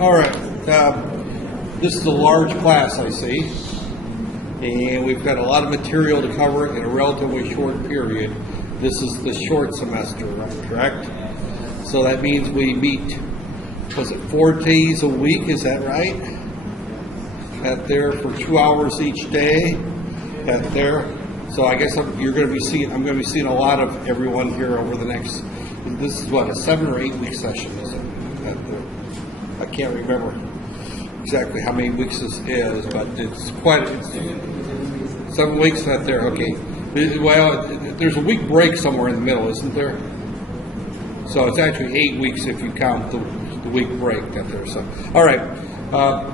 All right, this is a large class, I see, and we've got a lot of material to cover in a relatively short period. This is the short semester, correct? So that means we meet, was it 4 days a week, is that right? At there for 2 hours each day, at there. So I guess I'm going to be seeing a lot of everyone here over the next, this is what, a 7 or 8 week session, is it? I can't remember exactly how many weeks this is, but it's 7 weeks out there, okay. Well, there's a week break somewhere in the middle, isn't there? So it's actually 8 weeks if you count the week break out there. So, all right,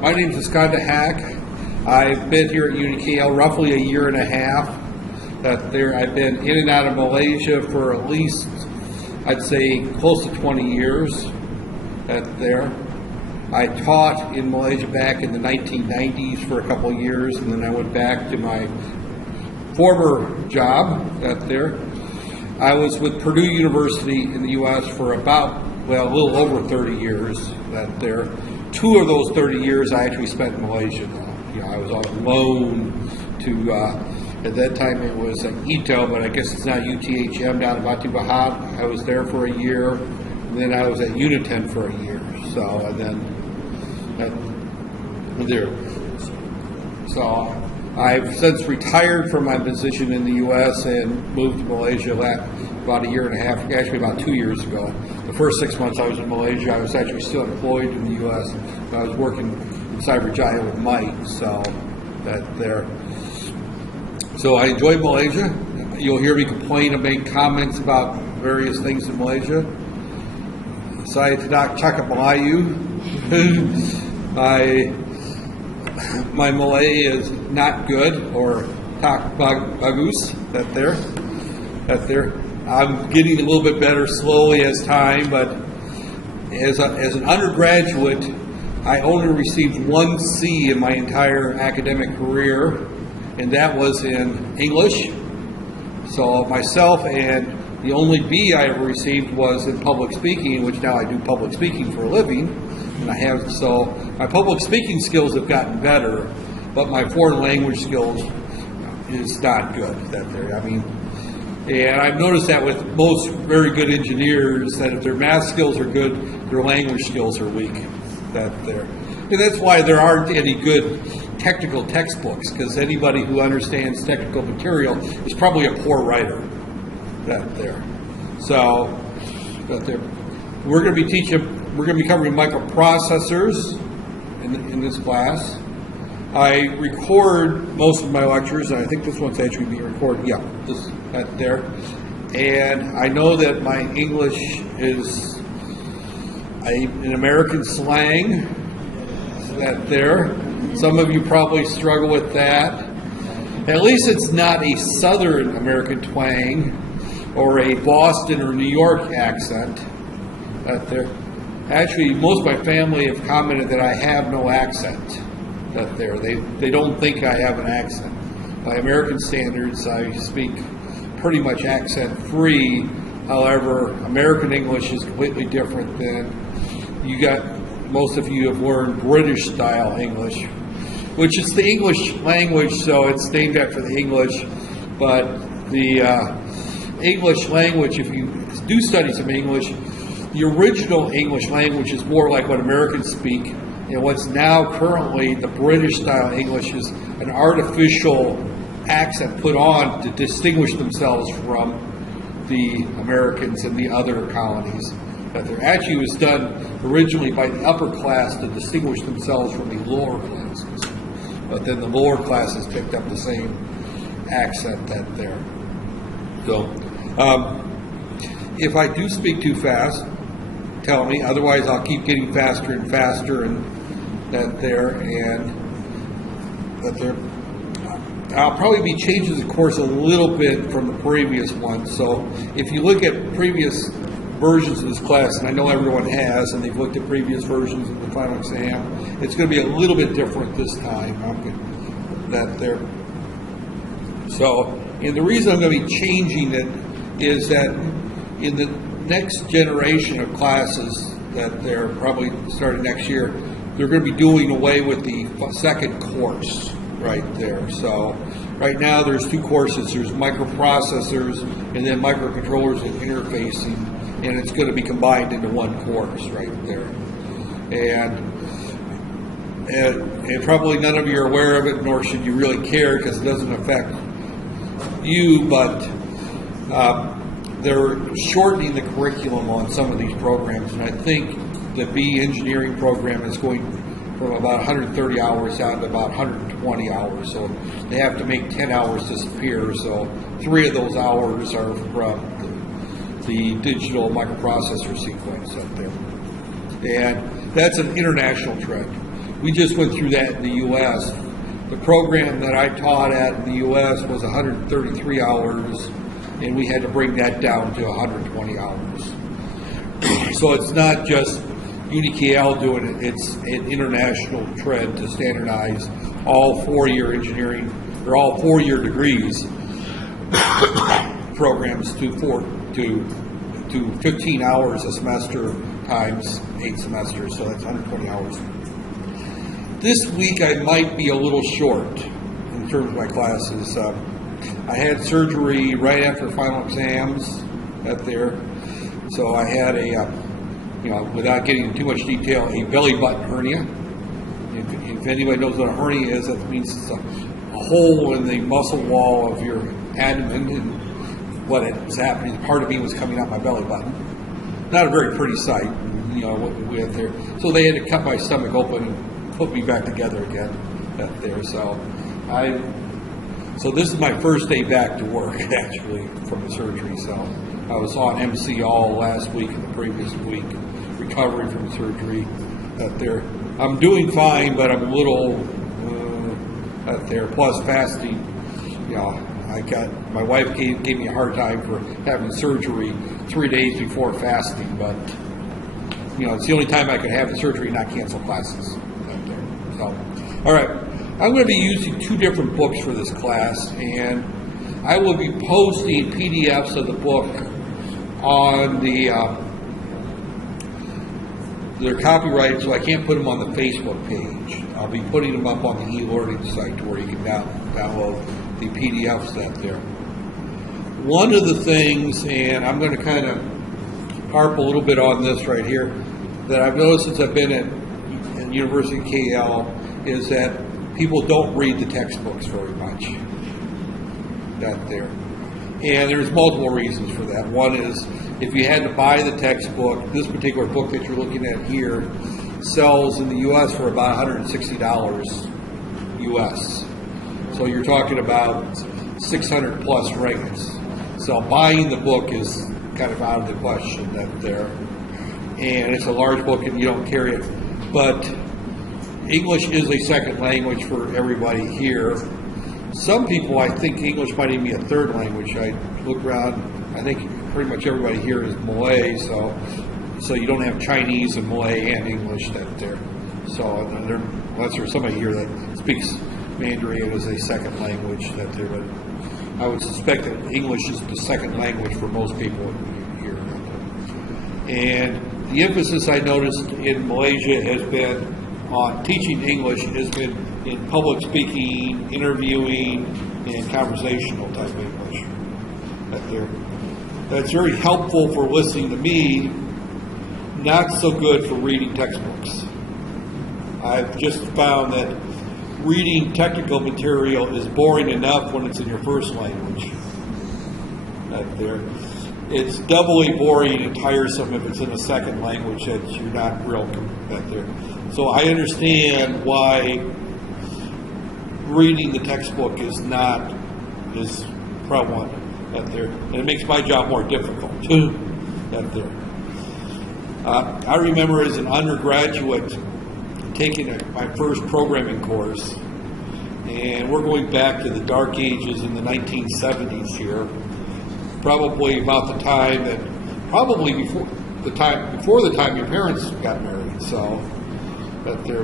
my name is Skanda Hack. I've been here at UNKL roughly a year and a half. I've been in and out of Malaysia for at least, I'd say, close to 20 years at there. I taught in Malaysia back in the 1990s for a couple of years, and then I went back to my former job out there. I was with Purdue University in the U.S. for about, well, a little over 30 years out there. 2 of those 30 years I actually spent in Malaysia. I was on loan to, at that time it was Ito, but I guess it's now UTHM down in Batu Pahat. I was there for a year, and then I was at Uniten for a year. So, and then there. So I've since retired from my position in the U.S. and moved to Malaysia about a year and a half, actually about 2 years ago. The first 6 months I was in Malaysia, I was actually still employed in the U.S. I was working in Cyberjaya with Mike, so that there. So I enjoyed Malaysia. You'll hear me complain and make comments about various things in Malaysia. Saya tidak cakap Melayu. My Malay is not good, or tak bagus, that there. I'm getting a little bit better slowly as time, but as an undergraduate, I only received 1 C in my entire academic career, and that was in English. So myself, and the only B I ever received was in public speaking, which now I do public speaking for a living. And I have, so my public speaking skills have gotten better, but my foreign language skills is not good. And I've noticed that with most very good engineers, that if their math skills are good, their language skills are weak. And that's why there aren't any good technical textbooks, because anybody who understands technical material is probably a poor writer. So, we're going to be covering microprocessors in this class. I record most of my lectures, and I think this one's actually being recorded. Yeah, that there. And I know that my English is an American slang. That there. Some of you probably struggle with that. At least it's not a Southern American twang or a Boston or New York accent. That there. Actually, most of my family have commented that I have no accent. That there. They don't think I have an accent. By American standards, I speak pretty much accent-free. However, American English is completely different than most of you have learned British-style English, which is the English language, so it's named after the English. But the English language, if you do study some English, the original English language is more like what Americans speak, and what's now currently the British-style English is an artificial accent put on to distinguish themselves from the Americans and the other colonies. That there actually was done originally by the upper class to distinguish themselves from the lower classes. But then the lower classes picked up the same accent that there. So, if I do speak too fast, tell me. Otherwise, I'll keep getting faster and faster, and that there. I'll probably be changing the course a little bit from the previous one. So, if you look at previous versions of this class, and I know everyone has, and they've looked at previous versions of the final exam, it's going to be a little bit different this time. So, and the reason I'm going to be changing it is that in the next generation of classes, that they're probably starting next year, they're going to be doing away with the second course right there. So right now there's two courses. There's microprocessors and then microcontrollers and interfacing, and it's going to be combined into one course right there. And probably none of you are aware of it, nor should you really care because it doesn't affect you, but they're shortening the curriculum on some of these programs, and I think the B engineering program is going from about 130 hours down to about 120 hours, so they have to make 10 hours disappear, so 3 of those hours are from the digital microprocessor sequence up there. And that's an international trend. We just went through that in the U.S. The program that I taught at in the U.S. was 133 hours, and we had to bring that down to 120 hours. So it's not just UDKL doing it, it's an international trend to standardize all 4-year engineering, or all 4-year degrees programs to 15 hours a semester times 8 semesters, so that's 120 hours. This week I might be a little short in terms of my classes. I had surgery right after final exams up there, so I had a, without getting into too much detail, a belly button hernia. If anybody knows what a hernia is, that means it's a hole in the muscle wall of your abdomen, and what is happening, part of me was coming out my belly button. Not a very pretty sight, what we had there. So they had to cut my stomach open and put me back together again up there. So this is my first day back to work, actually, from the surgery. So I was on MC all last week and the previous week, recovering from surgery up there. I'm doing fine, but I'm a little up there. Plus fasting, my wife gave me a hard time for having surgery 3 days before fasting, but it's the only time I could have the surgery and not cancel classes up there. So, all right. I'm going to be using 2 different books for this class, and I will be posting PDFs of the book on they're copyrighted, so I can't put them on the Facebook page. I'll be putting them up on the e-learning site where you can download the PDFs out there. One of the things, and I'm going to kind of harp a little bit on this right here, that I've noticed since I've been at University of KL is that people don't read the textbooks very much out there. And there's multiple reasons for that. One is if you had to buy the textbook, this particular book that you're looking at here sells in the U.S. for about $160 U.S. So you're talking about 600 plus ranks. So buying the book is kind of out of the question that there. And it's a large book and you don't carry it. But English is a second language for everybody here. Some people, I think English might even be a third language. I look around, I think pretty much everybody here is Malay, so you don't have Chinese and Malay and English that there. So unless there's somebody here that speaks Mandarin as a second language that there, but I would suspect that English is the second language for most people here. And the emphasis I noticed in Malaysia has been on teaching English, has been in public speaking, interviewing, and conversational type English. That's very helpful for listening to me, not so good for reading textbooks. I've just found that reading technical material is boring enough when it's in your first language. It's doubly boring and tiresome if it's in a second language that you're not real there. So I understand why reading the textbook is not as prevalent there, and it makes my job more difficult too. I remember as an undergraduate taking my first programming course, and we're going back to the dark ages in the 1970s here, probably about the time that, before the time your parents got married. So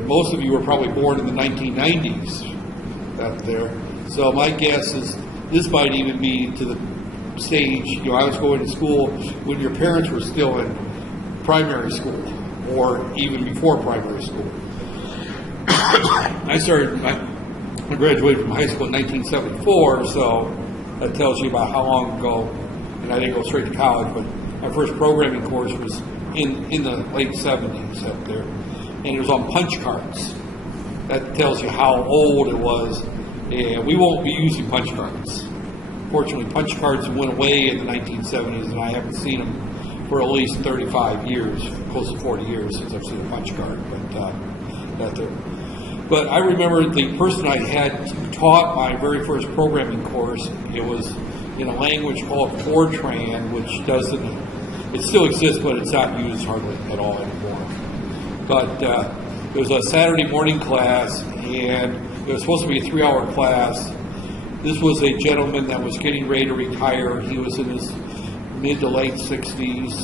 most of you were probably born in the 1990s out there. So my guess is this might even be to the stage, I was going to school when your parents were still in primary school or even before primary school. I graduated from high school in 1974, so that tells you about how long ago, and I didn't go straight to college, but my first programming course was in the late 70s up there, and it was on punch cards. That tells you how old it was, and we won't be using punch cards. Fortunately, punch cards went away in the 1970s, and I haven't seen them for at least 35 years, close to 40 years since I've seen a punch card. But I remember the person I had who taught my very first programming course, it was in a language called Fortran, which it still exists, but it's not used hardly at all anymore. But it was a Saturday morning class, and it was supposed to be a 3-hour class. This was a gentleman that was getting ready to retire. He was in his mid to late 60s,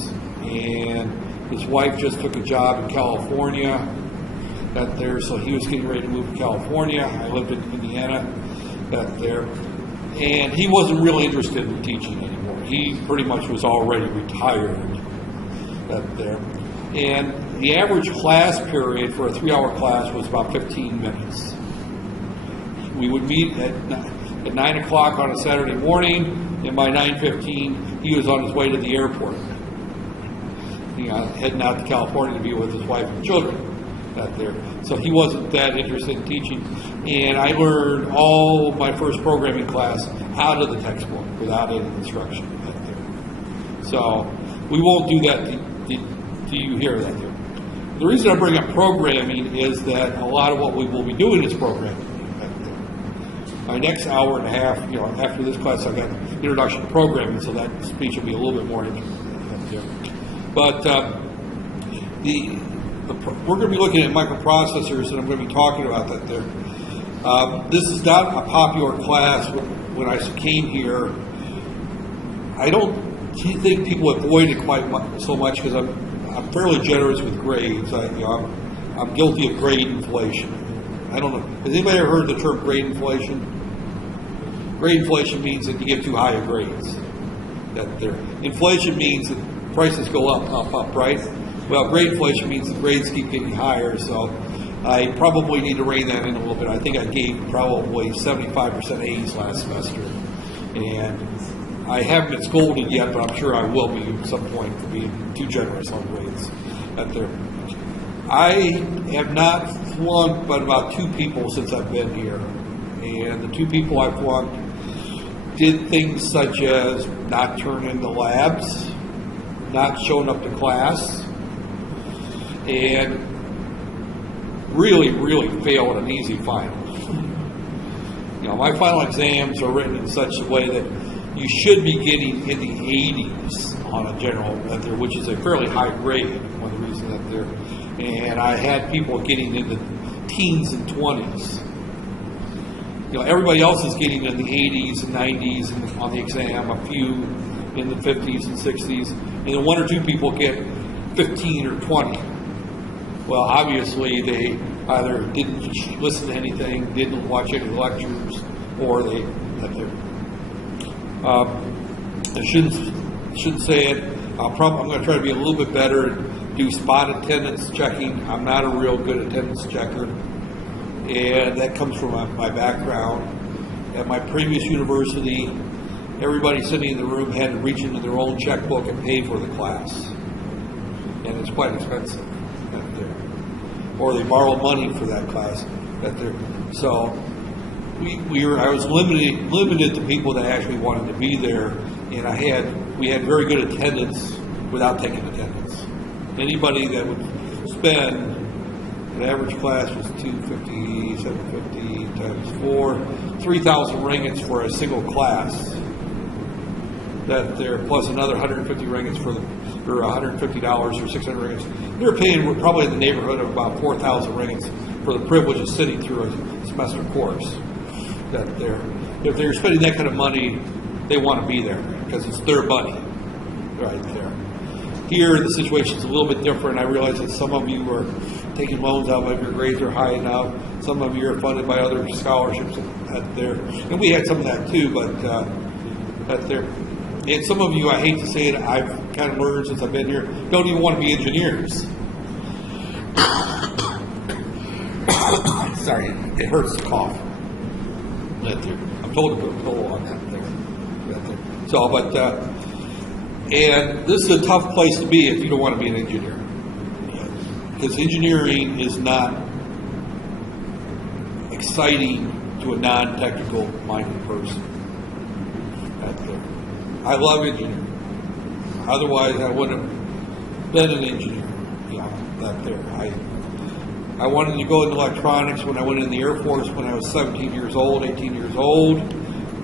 and his wife just took a job in California. So he was getting ready to move to California. I lived in Indiana and he wasn't really interested in teaching anymore. He pretty much was already retired And the average class period for a 3-hour class was about 15 minutes. We would meet at 9 o'clock on a Saturday morning, and by 9:15, he was on his way to the airport, heading out to California to be with his wife and children. So he wasn't that interested in teaching, and I learned all my first programming class out of the textbook without any instruction. So we won't do that. Do you hear that? The reason I bring up programming is that a lot of what we will be doing is programming. My next hour and a half, after this class, I got introduction to programming, so that speech will be a little bit more interesting. But we're going to be looking at microprocessors, and I'm going to be talking about that there. This is not a popular class. When I came here, I don't think people avoid it quite so much because I'm fairly generous with grades. I'm guilty of grade inflation. I don't know. Has anybody ever heard the term grade inflation? Grade inflation means that you get too high of grades. Inflation means that prices go up, right? Well, grade inflation means the grades keep getting higher, so I probably need to rein that in a little bit. I think I gave probably 75% A's last semester, and I haven't been scolded yet, but I'm sure I will be at some point for being too generous on grades. I have not flunked but about 2 people since I've been here, and the 2 people I flunked did things such as not turn in the labs, not showing up to class, and really, really failed an easy final. My final exams are written in such a way that you should be getting in the 80s on a general, which is a fairly high grade, one of the reasons that they're, and I had people getting in the teens and 20s. Everybody else is getting in the 80s and 90s on the exam, a few in the 50s and 60s, and then 1 or 2 people get 15 or 20. Well, obviously they either didn't listen to anything, didn't watch any lectures, or I shouldn't say it. I'm going to try to be a little bit better and do spot attendance checking. I'm not a real good attendance checker, and that comes from my background. At my previous university, everybody sitting in the room had to reach into their own checkbook and pay for the class, and it's quite expensive. Or they borrow money for that class. So I was limited to people that actually wanted to be there, and we had very good attendance without taking attendance. Anybody that would spend, an average class was 250, 750 times 4, 3,000 ringgits for a single class. Plus another 150 ringgits for $150 or 600 ringgits. They're paying probably in the neighborhood of about 4,000 ringgits for the privilege of sitting through a semester course. If they're spending that kind of money, they want to be there because it's their money right there. Here, the situation's a little bit different. I realize that some of you are taking loans out if your grades are high enough. Some of you are funded by other scholarships and we had some of that too, and some of you, I hate to say it, I've kind of learned since I've been here, don't even want to be engineers. Sorry, it hurts to cough. I'm told to put a pillow on that there. So, but, and this is a tough place to be if you don't want to be an engineer. Because engineering is not exciting to a non-technical minded person. I love engineering. Otherwise, I wouldn't have been an engineer. I wanted to go into electronics when I went in the Air Force when I was 17 years old, 18 years old.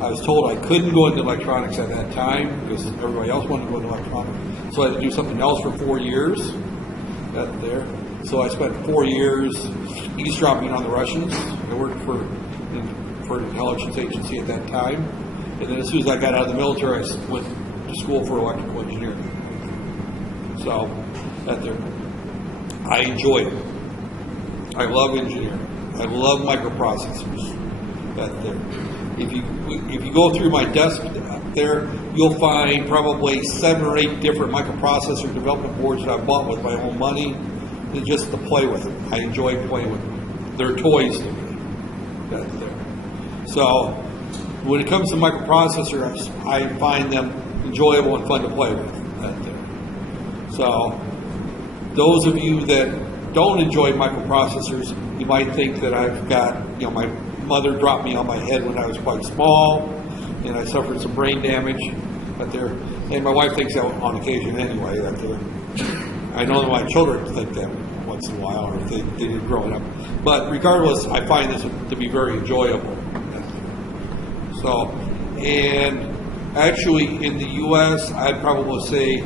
I was told I couldn't go into electronics at that time because everybody else wanted to go into electronics. So I had to do something else for 4 years. So I spent 4 years eavesdropping on the Russians. I worked for an intelligence agency at that time. And then as soon as I got out of the military, I went to school for electrical engineering. So I enjoy it. I love engineering. I love microprocessors. If you go through my desk there, you'll find probably 7 or 8 different microprocessor development boards that I bought with my own money, just to play with them. I enjoy playing with them. They're toys to me. So when it comes to microprocessors, I find them enjoyable and fun to play with. So those of you that don't enjoy microprocessors, you might think that I've got, my mother dropped me on my head when I was quite small, and I suffered some brain damage. And my wife thinks that on occasion anyway. I know that my children think that once in a while, or if they did growing up. But regardless, I find this to be very enjoyable. So, and actually in the U.S., I'd probably say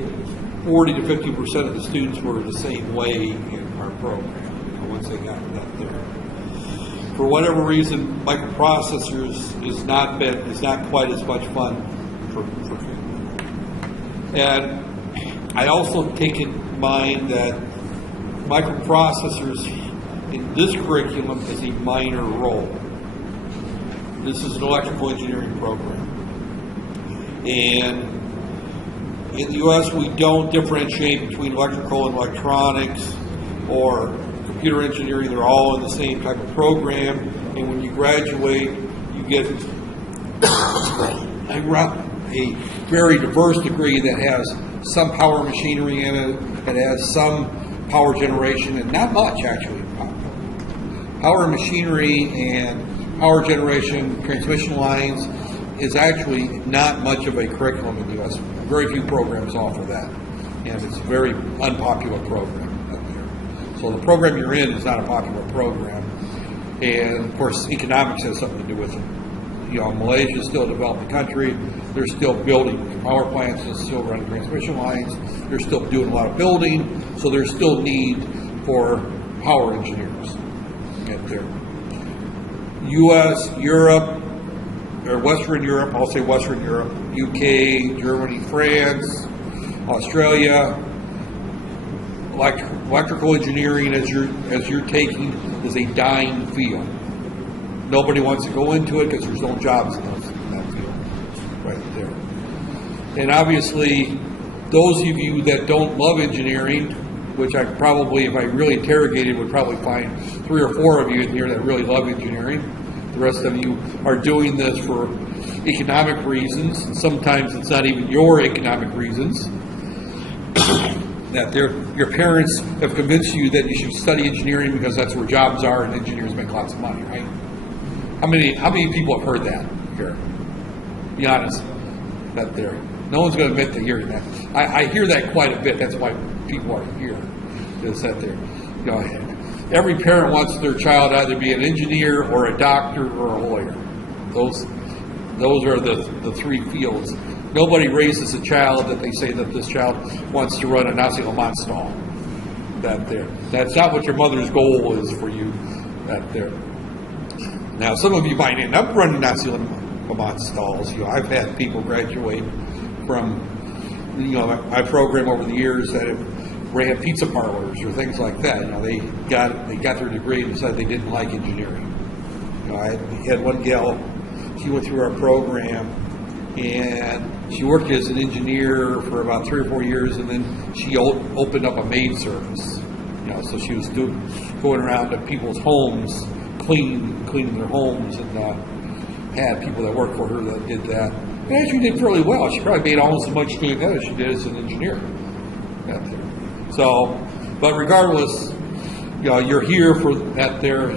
40 to 50% of the students were the same way in our program, once they got that there. For whatever reason, microprocessors is not quite as much fun for people. And I also take in mind that microprocessors in this curriculum is a minor role. This is an electrical engineering program. And in the U.S., we don't differentiate between electrical and electronics or computer engineering. They're all in the same type of program. And when you graduate, you get a very diverse degree that has some power machinery in it, that has some power generation, and not much actually. Power machinery and power generation, transmission lines is actually not much of a curriculum in the U.S. Very few programs offer that, and it's a very unpopular program up there. So the program you're in is not a popular program, and of course economics has something to do with it. Malaysia is still a developing country. They're still building power plants, they're still running transmission lines, they're still doing a lot of building, so there's still need for power engineers up there. U.S., Europe, or Western Europe, I'll say Western Europe, UK, Germany, France, Australia, electrical engineering as you're taking is a dying field. Nobody wants to go into it because there's no jobs in that field right there. And obviously, those of you that don't love engineering, which I probably, if I really interrogated, would probably find 3 or 4 of you in here that really love engineering. The rest of you are doing this for economic reasons, and sometimes it's not even your economic reasons. That your parents have convinced you that you should study engineering because that's where jobs are and engineers make lots of money, right? How many people have heard that here? Be honest. No one's going to admit to hearing that. I hear that quite a bit. That's why people are here. Is that every parent wants their child either be an engineer or a doctor or a lawyer. Those are the 3 fields. Nobody raises a child that they say that this child wants to run a Nasi Lemak stall. That's not what your mother's goal is for you. Now, some of you might end up running Nasi Lemak stalls. I've had people graduate from my program over the years that have ran pizza parlors or things like that. They got their degree and decided they didn't like engineering. I had one gal. She went through our program and she worked as an engineer for about 3 or 4 years, and then she opened up a maid service. So she was going around to people's homes cleaning their homes, and had people that worked for her that did that. And actually did fairly well. She probably made almost as much doing that as she did as an engineer. So, but regardless, you're here for that there.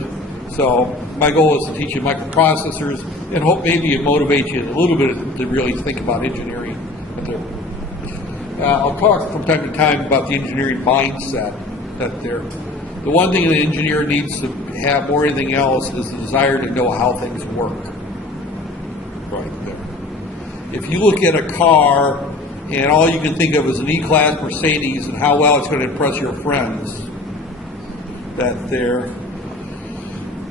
So my goal is to teach you microprocessors and hope maybe it motivates you a little bit to really think about engineering. I'll talk from time to time about the engineering mindset. The one thing an engineer needs to have more than anything else is the desire to know how things work. Right there. If you look at a car and all you can think of is an E-Class Mercedes and how well it's going to impress your friends,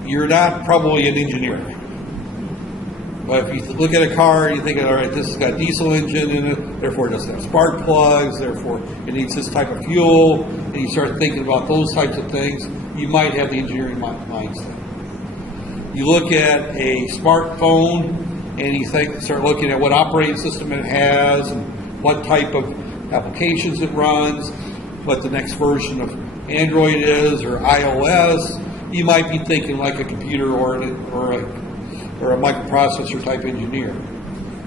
you're not probably an engineer. But if you look at a car, you think, all right, this has got a diesel engine in it, therefore it doesn't have spark plugs, therefore it needs this type of fuel, and you start thinking about those types of things, you might have the engineering mindset. You look at a smartphone, and you start looking at what operating system it has, and what type of applications it runs, what the next version of Android is, or iOS. You might be thinking like a computer or a microprocessor type engineer.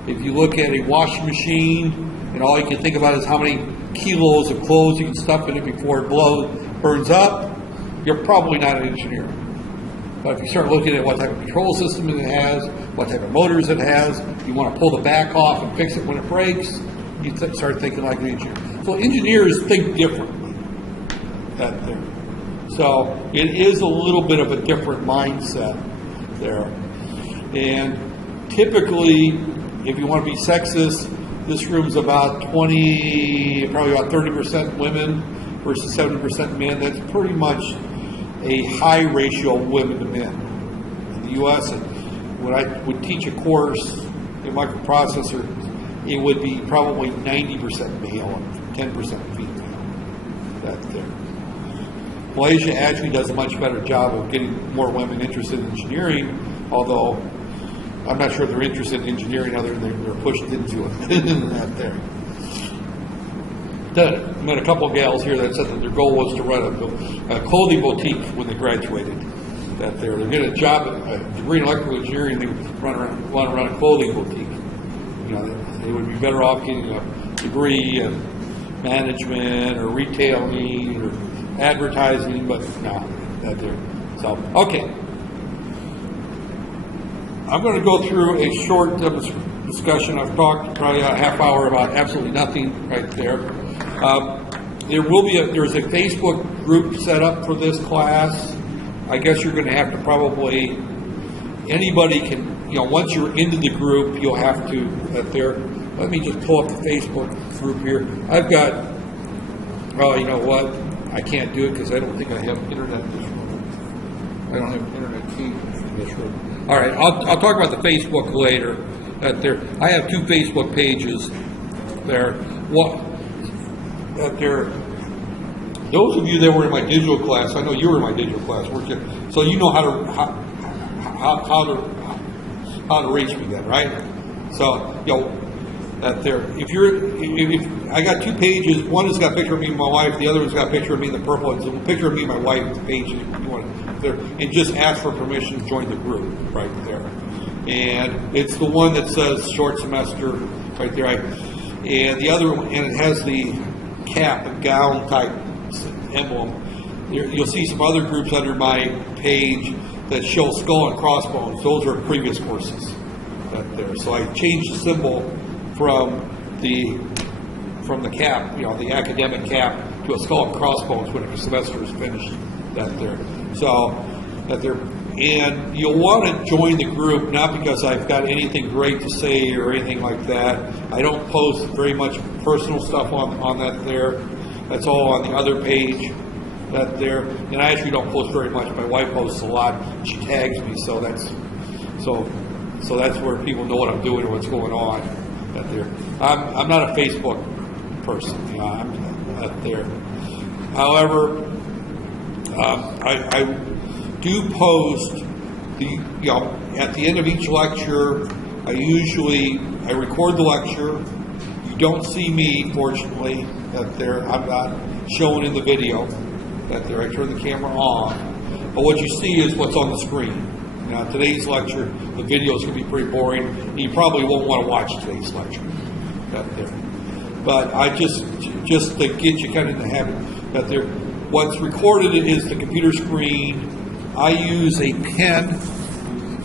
If you look at a washing machine and all you can think about is how many kilos of clothes you can stuff in it before it burns up, you're probably not an engineer. But if you start looking at what type of control system it has, what type of motors it has, you want to pull the back off and fix it when it breaks, you start thinking like an engineer. So engineers think differently. So it is a little bit of a different mindset there. And typically, if you want to be sexist, this room's about probably about 30% women versus 70% men. That's pretty much a high ratio of women to men. In the U.S., when I would teach a course in microprocessor, it would be probably 90% male and 10% female. Malaysia actually does a much better job of getting more women interested in engineering, although I'm not sure they're interested in engineering other than they're pushed into it. I met a couple of gals here that said that their goal was to run a clothing boutique when they graduated. They're getting a job, a degree in electrical engineering, they want to run a clothing boutique. They would be better off getting a degree in management or retailing or advertising, but no, So, okay. I'm going to go through a short discussion. I've talked probably a half hour about absolutely nothing right there. There's a Facebook group set up for this class. I guess you're going to have to probably, anybody can, once you're into the group, you'll have to, let me just pull up the Facebook group here. I've got, you know what? I can't do it because I don't think I have internet in this room. I don't have internet feed in this room. All right, I'll talk about the Facebook later. I have 2 Facebook pages there. Those of you that were in my digital class, I know you were in my digital class, weren't you? So you know how to reach me then, right? So if I got 2 pages, one has got a picture of me and my wife, the other one's got a picture of me in the purple. It's a picture of me and my wife, the page you want there, and just ask for permission to join the group right there. And it's the one that says short semester right there. And the other one, and it has the cap and gown type emblem. You'll see some other groups under my page that show skull and crossbones. Those are previous courses right there. So I changed the symbol from the cap, the academic cap, to a skull and crossbones when the semester is finished. And you'll want to join the group not because I've got anything great to say or anything like that. I don't post very much personal stuff on that there. That's all on the other page. And I actually don't post very much. My wife posts a lot. She tags me, so that's where people know what I'm doing and what's going on. I'm not a Facebook person. I'm not there. However, I do post at the end of each lecture. I record the lecture. You don't see me, fortunately. I'm not shown in the video. I turn the camera on, but what you see is what's on the screen. Now, today's lecture, the video is going to be pretty boring, and you probably won't want to watch today's lecture. But I just to get you kind of in the habit that there, what's recorded is the computer screen. I use a pen,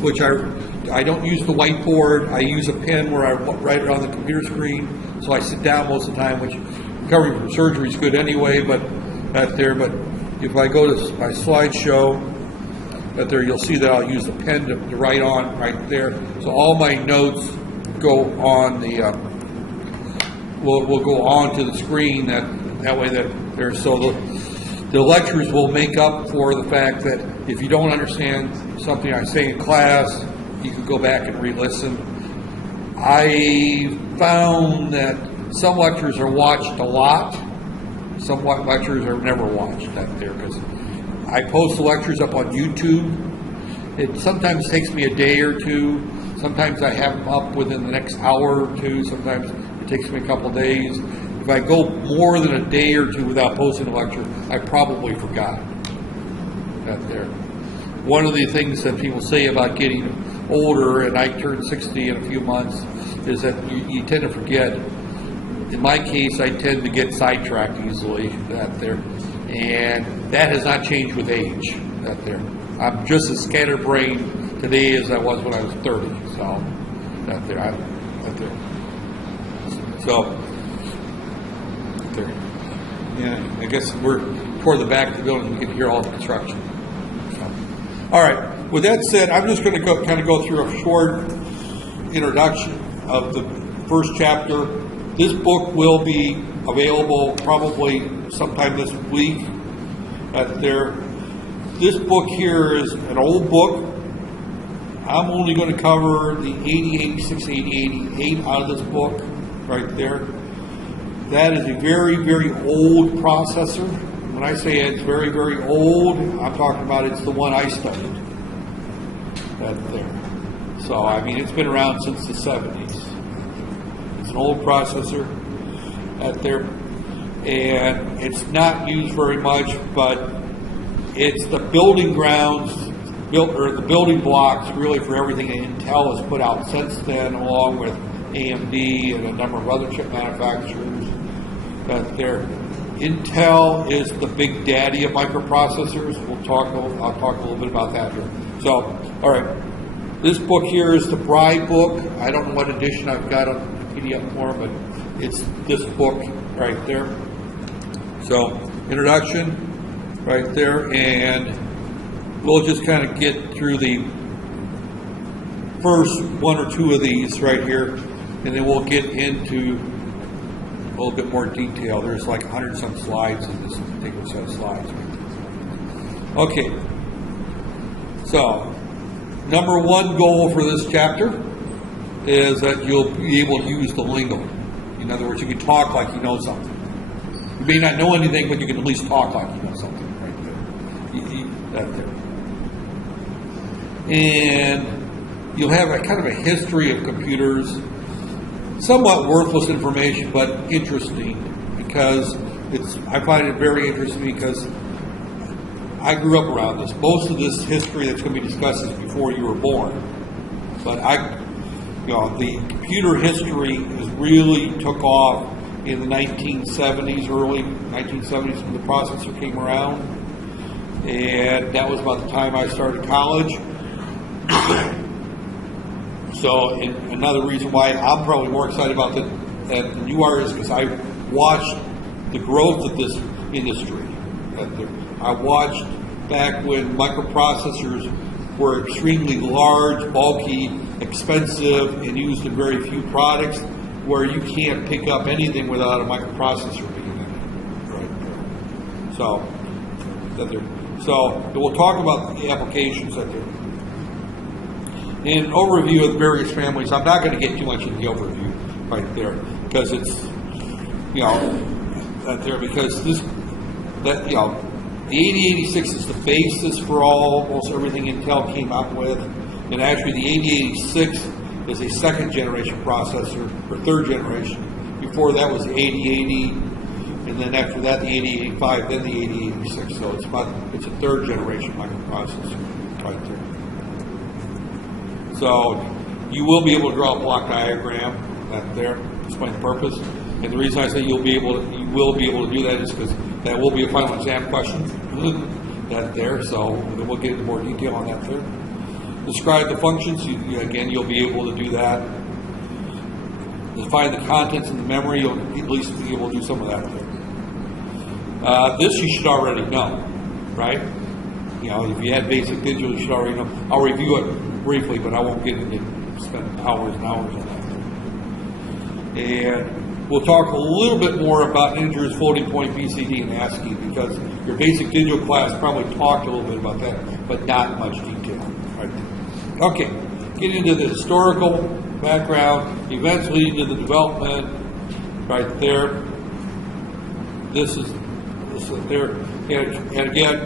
which I don't use the whiteboard. I use a pen where I write it on the computer screen. So I sit down most of the time, which recovering from surgery is good anyway. But if I go to my slideshow, you'll see that I'll use the pen to write on right there. So all my notes go on the will go onto the screen. That way so the lectures will make up for the fact that if you don't understand something I say in class, you can go back and re-listen. I found that some lectures are watched a lot, some lectures are never watched because I post the lectures up on YouTube. It sometimes takes me a day or two. Sometimes I have them up within the next hour or two. Sometimes it takes me a couple days. If I go more than a day or two without posting a lecture, I probably forgot One of the things that people say about getting older, and I turned 60 in a few months, is that you tend to forget. In my case, I tend to get sidetracked easily and that has not changed with age I'm just as scatterbrained today as I was when I was 30. Yeah, I guess we're toward the back of the building. You can hear all the construction. All right. With that said, I'm just going to go through a short introduction of the first chapter. This book will be available probably sometime this week. This book here is an old book. I'm only going to cover the 8086, 8088 out of this book right there. That is a very, very old processor. When I say it's very, very old, I'm talking about it's the one I studied. So, I mean, it's been around since the 70s. It's an old processor and it's not used very much, but it's the building grounds, the building blocks really for everything that Intel has put out since then, along with AMD and a number of other chip manufacturers. Intel is the big daddy of microprocessors. I'll talk a little bit about that here. So, all right, this book here is the Bride book. I don't know what edition I've got on the PDF form, but it's this book right there. So, introduction right there, and we'll just kind of get through the first one or two of these right here, and then we'll get into a little bit more detail. There's like 100 some slides in this particular set of slides. Okay, so number one goal for this chapter is that you'll be able to use the lingo. In other words, you can talk like you know something. You may not know anything, but you can at least talk like you know something right there. And you'll have a kind of a history of computers. Somewhat worthless information, but interesting because I find it very interesting because I grew up around this. Most of this history that's going to be discussed is before you were born. But the computer history really took off in the 1970s, early 1970s when the processor came around. And that was about the time I started college. So, another reason why I'm probably more excited about that than you are is because I watched the growth of this industry. I watched back when microprocessors were extremely large, bulky, expensive, and used in very few products, where you can't pick up anything without a microprocessor being in it. Right? So we'll talk about the applications that there. In an overview of the various families, I'm not going to get too much into the overview right there because it's, because the 8086 is the basis for almost everything Intel came out with, and actually the 8086 is a second generation processor or third generation. Before that was the 8080, and then after that the 8085, then the 8086. So it's a third generation microprocessor right there. So you will be able to draw a block diagram that there, explain the purpose. And the reason I say you will be able to do that is because that will be a final exam question that there. So we'll get into more detail on that there. Describe the functions. Again, you'll be able to do that. Define the contents in the memory. You'll at least be able to do some of that there. This you should already know, right? You know, if you had basic digital, you should already know. I'll review it briefly, but I won't get into spend hours and hours on that. And we'll talk a little bit more about integers, floating point, BCD, and ASCII, because your basic digital class probably talked a little bit about that, but not in much detail. Right? Okay, get into the historical background, events leading to the development, right there. This is there, and again,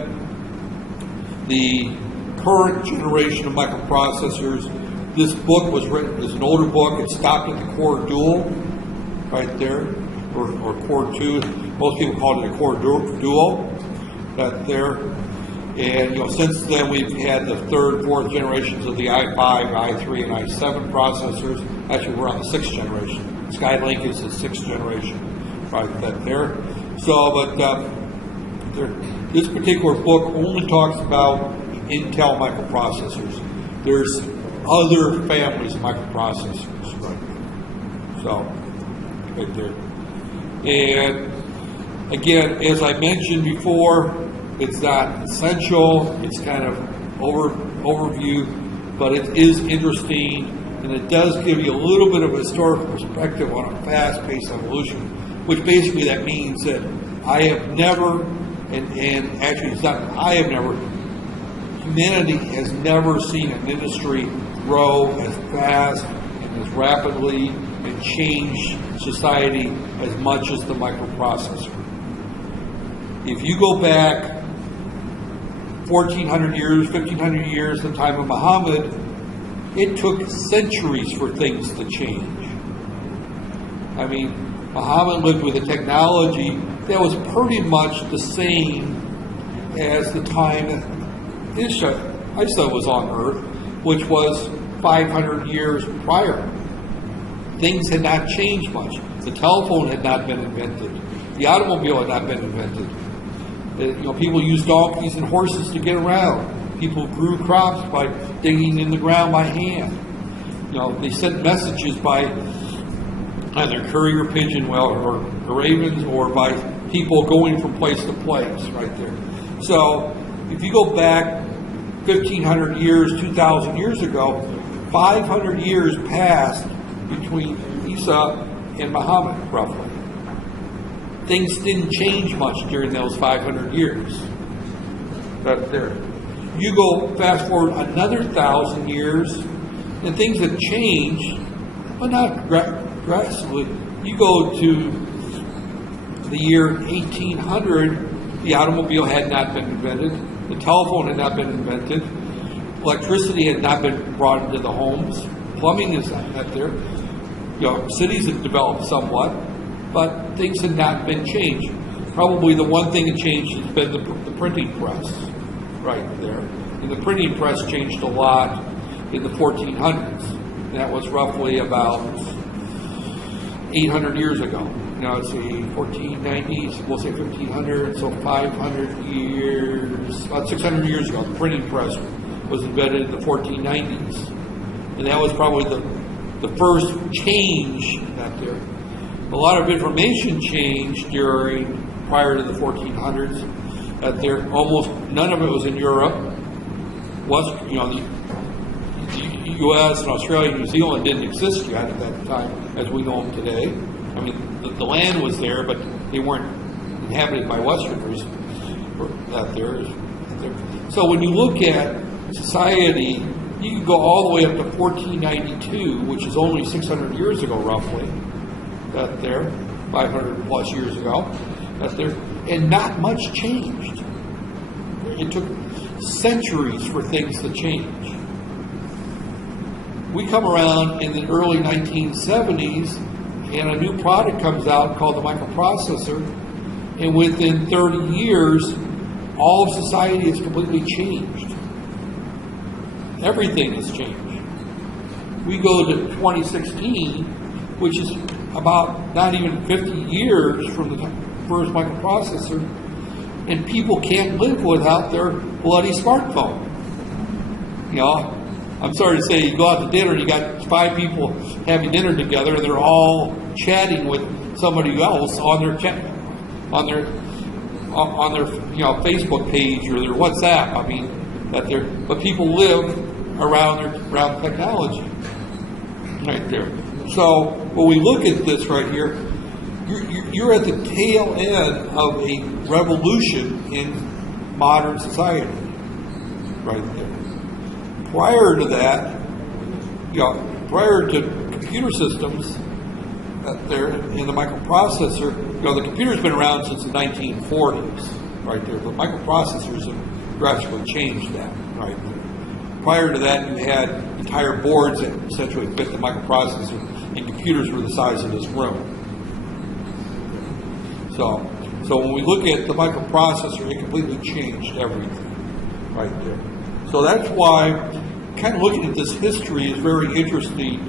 the current generation of microprocessors. This book was written as an older book. It stopped at the Core Dual, right there, or Core 2. Most people call it a Core Duo, right there. And since then we've had the third, fourth generations of the i5, i3, and i7 processors. Actually, we're on the sixth generation. Skylink is the sixth generation, right there. So, but this particular book only talks about Intel microprocessors. There's other families of microprocessors, right? So, right there. And again, as I mentioned before, it's not essential. It's kind of overview, but it is interesting, and it does give you a little bit of a historical perspective on a fast-paced evolution, which basically that means that I have never, and actually it's not I have never, humanity has never seen an industry grow as fast and as rapidly and change society as much as the microprocessor. If you go back 1,400 years, 1,500 years, the time of Muhammad, it took centuries for things to change. I mean, Muhammad lived with a technology that was pretty much the same as the time that Isa was on Earth, which was 500 years prior. Things had not changed much. The telephone had not been invented. The automobile had not been invented. People used donkeys and horses to get around. People grew crops by digging in the ground by hand. They sent messages by either courier pigeon, or ravens, or by people going from place to place, right there. So, if you go back 1,500 years, 2,000 years ago, 500 years passed between Isa and Muhammad, roughly. Things didn't change much during those 500 years. Right there. You go fast forward another 1,000 years, and things have changed, but not drastically. You go to the year 1800, the automobile had not been invented, the telephone had not been invented, electricity had not been brought into the homes, plumbing is not there. Cities have developed somewhat, but things had not been changed. Probably the one thing that changed has been the printing press, right there. And the printing press changed a lot in the 1400s. And that was roughly about 800 years ago. Now it's the 1490s, we'll say 1500, so 500 years, about 600 years ago, the printing press was invented in the 1490s. And that was probably the first change out there. A lot of information changed prior to the 1400s. There, almost none of it was in Europe. The U.S. and Australia and New Zealand didn't exist yet at that time as we know them today. I mean, the land was there, but they weren't inhabited by Westerners out there. So when you look at society, you can go all the way up to 1492, which is only 600 years ago, roughly. Out there, 500 plus years ago. Out there, and not much changed. It took centuries for things to change. We come around in the early 1970s, and a new product comes out called the microprocessor, And within 30 years, all of society has completely changed. Everything has changed. We go to 2016, which is about not even 50 years from the first microprocessor, and people can't live without their bloody smartphone. You know, I'm sorry to say, you go out to dinner and you got 5 people having dinner together, and they're all chatting with somebody else on their chat, on their Facebook page or their WhatsApp. I mean, but people live around technology, right there. So when we look at this right here, you're at the tail end of a revolution in modern society, right there. Prior to that, prior to computer systems, there in the microprocessor, the computer's been around since the 1940s, right there. But microprocessors have drastically changed that, right there. Prior to that, you had entire boards that essentially fit the microprocessor, and computers were the size of this room. So when we look at the microprocessor, it completely changed everything, right there. So that's why kind of looking at this history is very interesting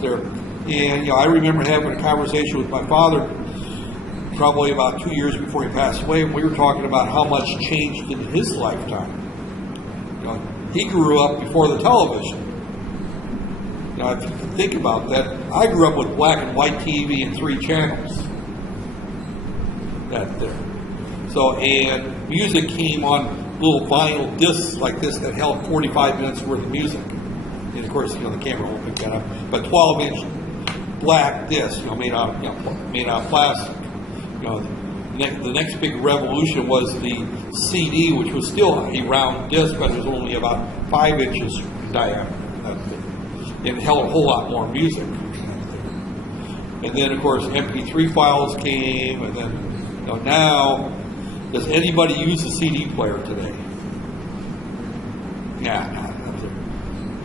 there. And I remember having a conversation with my father probably about 2 years before he passed away, and we were talking about how much changed in his lifetime. He grew up before the television. If you think about that, I grew up with black and white TV and 3 channels. That there. So, and music came on little vinyl discs like this that held 45 minutes worth of music. And of course, the camera won't pick that up. But 12-inch black disc, made out of plastic. The next big revolution was the CD, which was still a round disc, but it was only about 5 inches diameter. It held a whole lot more music. And then, of course, MP3 files came, and then now, does anybody use a CD player today? Yeah.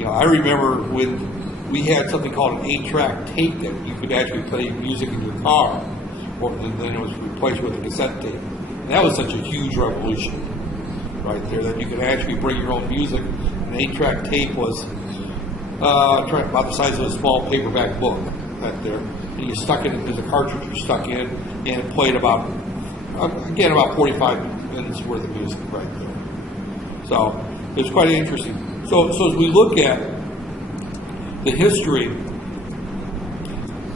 I remember when we had something called an 8-track tape that you could actually play music in your car, and then it was replaced with a cassette tape. And that was such a huge revolution, right there, that you could actually bring your own music. An 8-track tape was about the size of a small paperback book, right there. And you stuck it in, there's a cartridge you stuck in, and it played about 45 minutes worth of music right there. So it's quite interesting. So as we look at the history,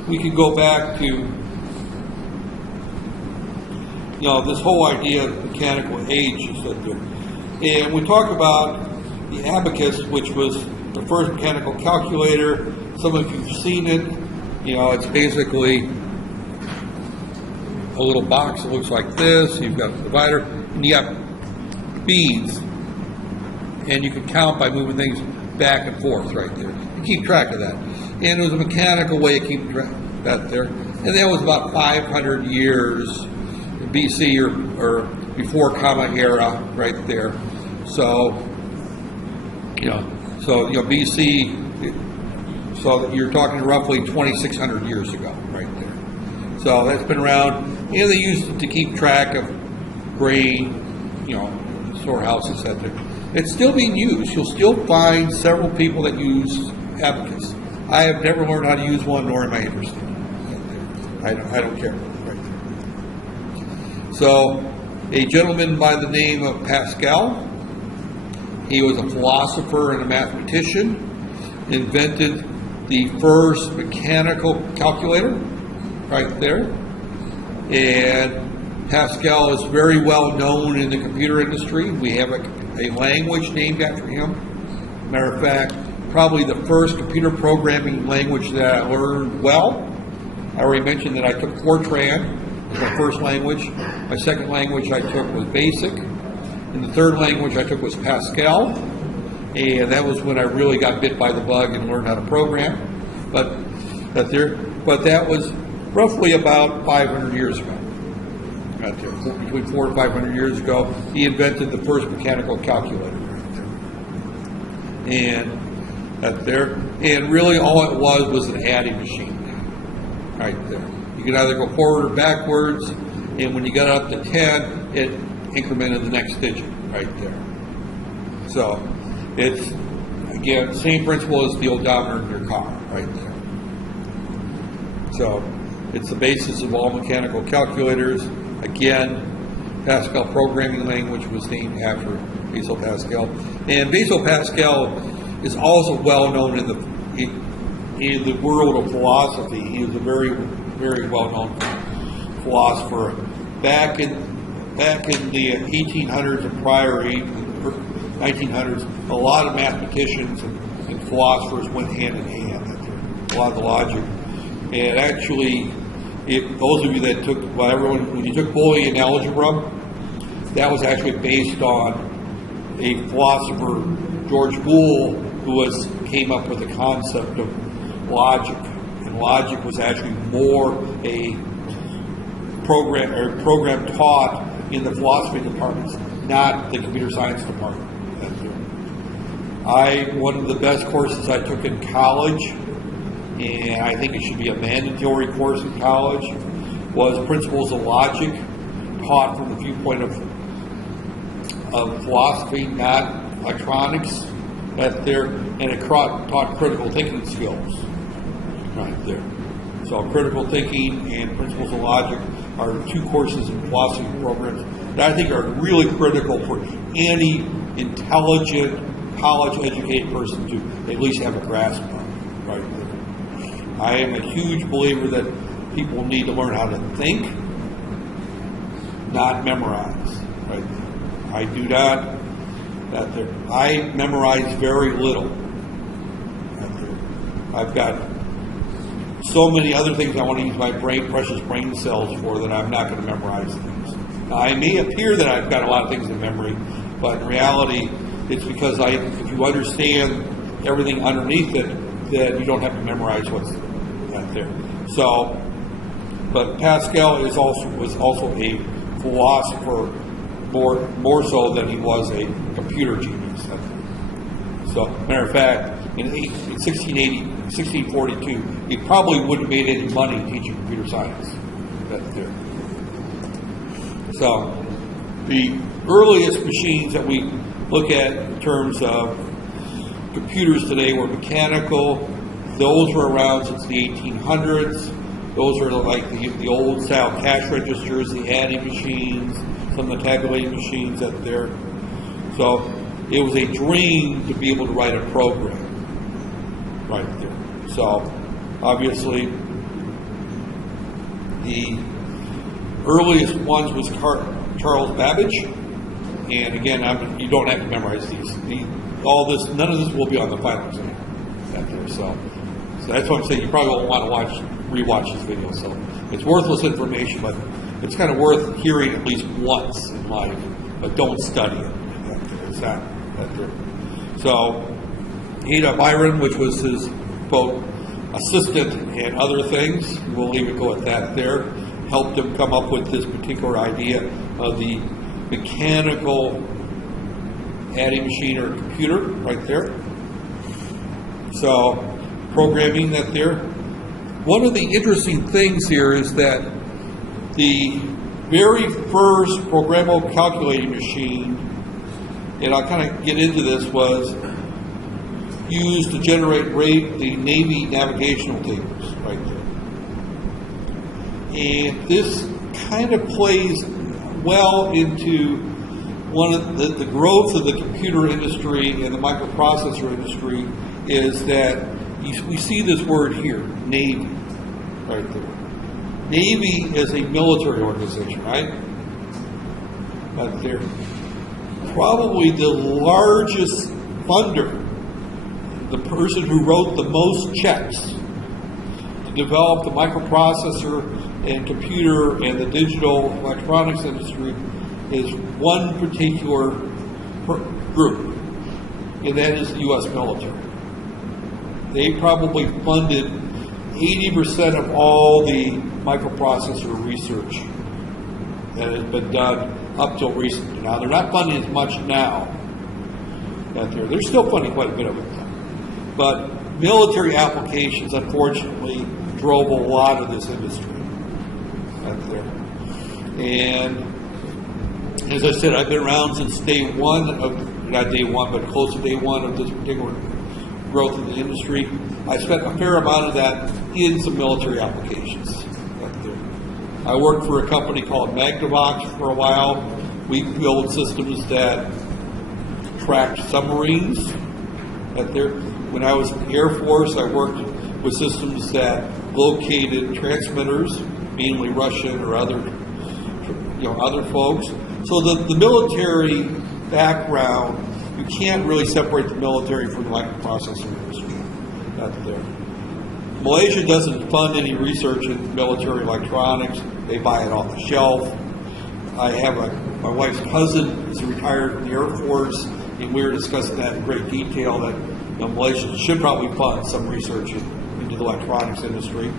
we can go back to this whole idea of mechanical age is that there. And we talk about the abacus, which was the first mechanical calculator. Some of you have seen it. It's basically a little box that looks like this. You've got a divider, and you got beads, and you can count by moving things back and forth right there. You keep track of that. And it was a mechanical way of keeping track of that there. And that was about 500 years BC or before Common Era right there. So, BC, so you're talking roughly 2,600 years ago right there. So that's been around, and they used it to keep track of grain, storehouses out there. It's still being used. You'll still find several people that use abacus. I have never learned how to use one, nor am I interested. I don't care. Right there. So, a gentleman by the name of Pascal, he was a philosopher and a mathematician, invented the first mechanical calculator right there. And Pascal is very well known in the computer industry. We have a language named after him. Matter of fact, probably the first computer programming language that I learned well. I already mentioned that I took Fortran as my first language. My second language I took was BASIC. And the third language I took was Pascal. And that was when I really got bit by the bug and learned how to program. But that was roughly about 500 years ago. Right there. Between 400 and 500 years ago, he invented the first mechanical calculator right there. And right there. And really all it was an adding machine right there. You can either go forward or backwards, and when you got up to 10, it incremented the next digit right there. So it's, again, same principle as the odometer in your car right there. So it's the basis of all mechanical calculators. Again, Pascal programming language was named after Basil Pascal, and Basil Pascal is also well known in the world of philosophy. He is a very, very well known philosopher. Back in the 1800s and prior, 1900s, a lot of mathematicians and philosophers went hand in hand. A lot of the logic, and actually, those of you that took, when you took Boolean algebra, that was actually based on a philosopher, George Boole, who came up with the concept of logic. And logic was actually more a program taught in the philosophy departments, not the computer science department. One of the best courses I took in college, and I think it should be a mandatory course in college, was Principles of Logic, taught from the viewpoint of philosophy, not electronics, right there, and it taught critical thinking skills, right there. So critical thinking and Principles of Logic are the two courses in philosophy programs that I think are really critical for any intelligent, college-educated person to at least have a grasp on, right there. I am a huge believer that people need to learn how to think, not memorize, right there. I do not. I memorize very little. I've got so many other things I want to use my precious brain cells for that I'm not going to memorize things. Now, I may appear that I've got a lot of things in memory, but in reality, it's because if you understand everything underneath it, then you don't have to memorize what's right there. So, but Pascal was also a philosopher, more so than he was a computer genius. So, matter of fact, in 1642, he probably wouldn't have made any money teaching computer science. There. So, the earliest machines that we look at in terms of computers today were mechanical. Those were around since the 1800s. Those are like the old style cash registers, the adding machines, some of the tabulating machines up there. So it was a dream to be able to write a program right there. So obviously the earliest ones was Charles Babbage, and again, you don't have to memorize these. None of this will be on the final exam out there. So that's what I'm saying. You probably won't want to rewatch this video. So it's worthless information, but it's kind of worth hearing at least once in life. But don't study it. It's not that there. So Ada Byron, which was his quote assistant and other things, we'll leave it go at that there, helped him come up with this particular idea of the mechanical adding machine or computer right there. So programming that there. One of the interesting things here is that the very first programmable calculating machine, and I'll kind of get into this, was used to generate the Navy navigational tables right there. And this kind of plays well into one of the growth of the computer industry and the microprocessor industry is that we see this word here, Navy, right there. Navy is a military organization, right? Right there. Probably the largest funder, the person who wrote the most checks to develop the microprocessor and computer and the digital electronics industry is one particular group, and that is the U.S. military. They probably funded 80% of all the microprocessor research that has been done up till recently. Now, they're not funding as much now. They're still funding quite a bit of it. But military applications, unfortunately, drove a lot of this industry. And as I said, I've been around since day one of, not day one, but close to day one of this particular growth in the industry. I spent a fair amount of that in some military applications. I worked for a company called Magnavox for a while. We built systems that tracked submarines. When I was in the Air Force, I worked with systems that located transmitters, mainly Russian or other folks. So the military background, you can't really separate the military from the microprocessor industry. That's there. Malaysia doesn't fund any research in military electronics. They buy it off the shelf. I have my wife's cousin is retired in the Air Force, and we were discussing that in great detail that Malaysia should probably fund some research into the electronics industry,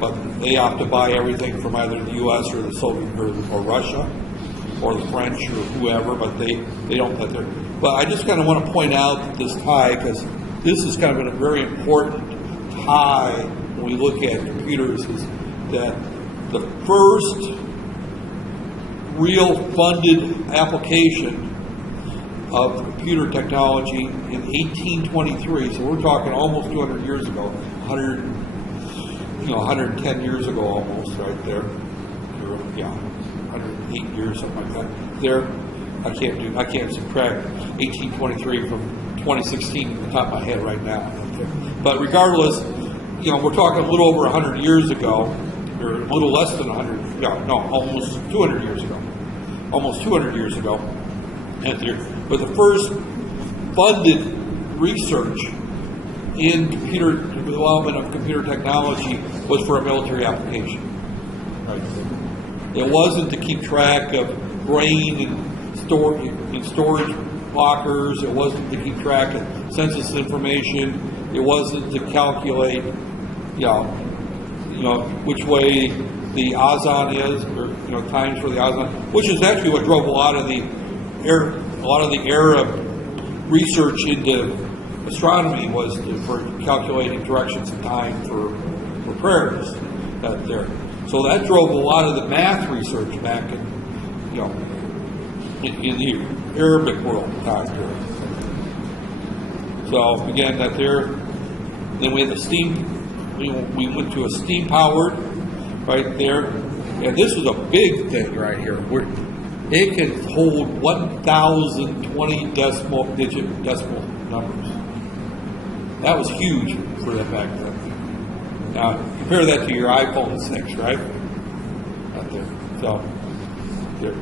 but they opt to buy everything from either the U.S. or the Soviet or Russia or the French or whoever, but they don't put their. But I just kind of want to point out this tie, because this is kind of a very important tie when we look at computers, is that the first real funded application of computer technology in 1823, so we're talking almost 200 years ago, 110 years ago almost, right there. Yeah, 108 years, something like that. There, I can't subtract 1823 from 2016 at the top of my head right now. But regardless, we're talking a little over 100 years ago, or a little less than 100. Almost 200 years ago. Almost 200 years ago. But the first funded research in computer development of computer technology was for a military application. Right. It wasn't to keep track of grain and storage lockers. It wasn't to keep track of census information. It wasn't to calculate, which way the ozone is, or times for the ozone, which is actually what drove a lot of the Arab research into astronomy, was for calculating directions and time for prayers there. So that drove a lot of the math research back in the Arabic world time there. So again, then we had the steam. We went to a steam powered right there, and this was a big thing right here. It can hold 1,020 decimal numbers. That was huge for that back then. Now compare that to your iPhone 6, right? Out there. So there.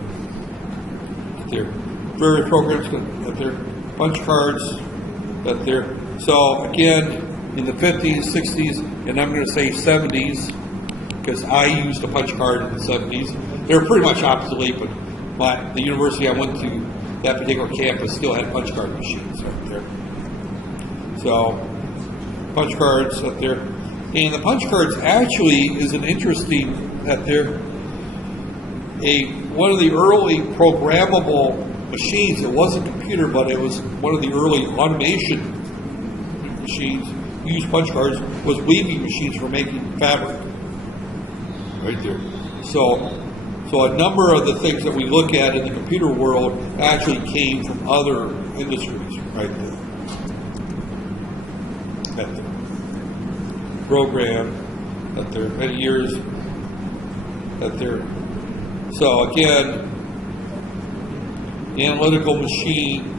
Various programs that there, punch cards that there. So again, in the 50s, 60s, and I'm going to say 70s, because I used a punch card in the 70s. They were pretty much obsolete, but the university I went to, that particular campus, still had punch card machines right there. So, punch cards up there. And the punch cards actually is an interesting, one of the early programmable machines. It wasn't a computer, but it was one of the early automation machines. Used punch cards, was weaving machines for making fabric. Right there. So a number of the things that we look at in the computer world actually came from other industries, right there. At the program, that there many years, that there. So again, the analytical machine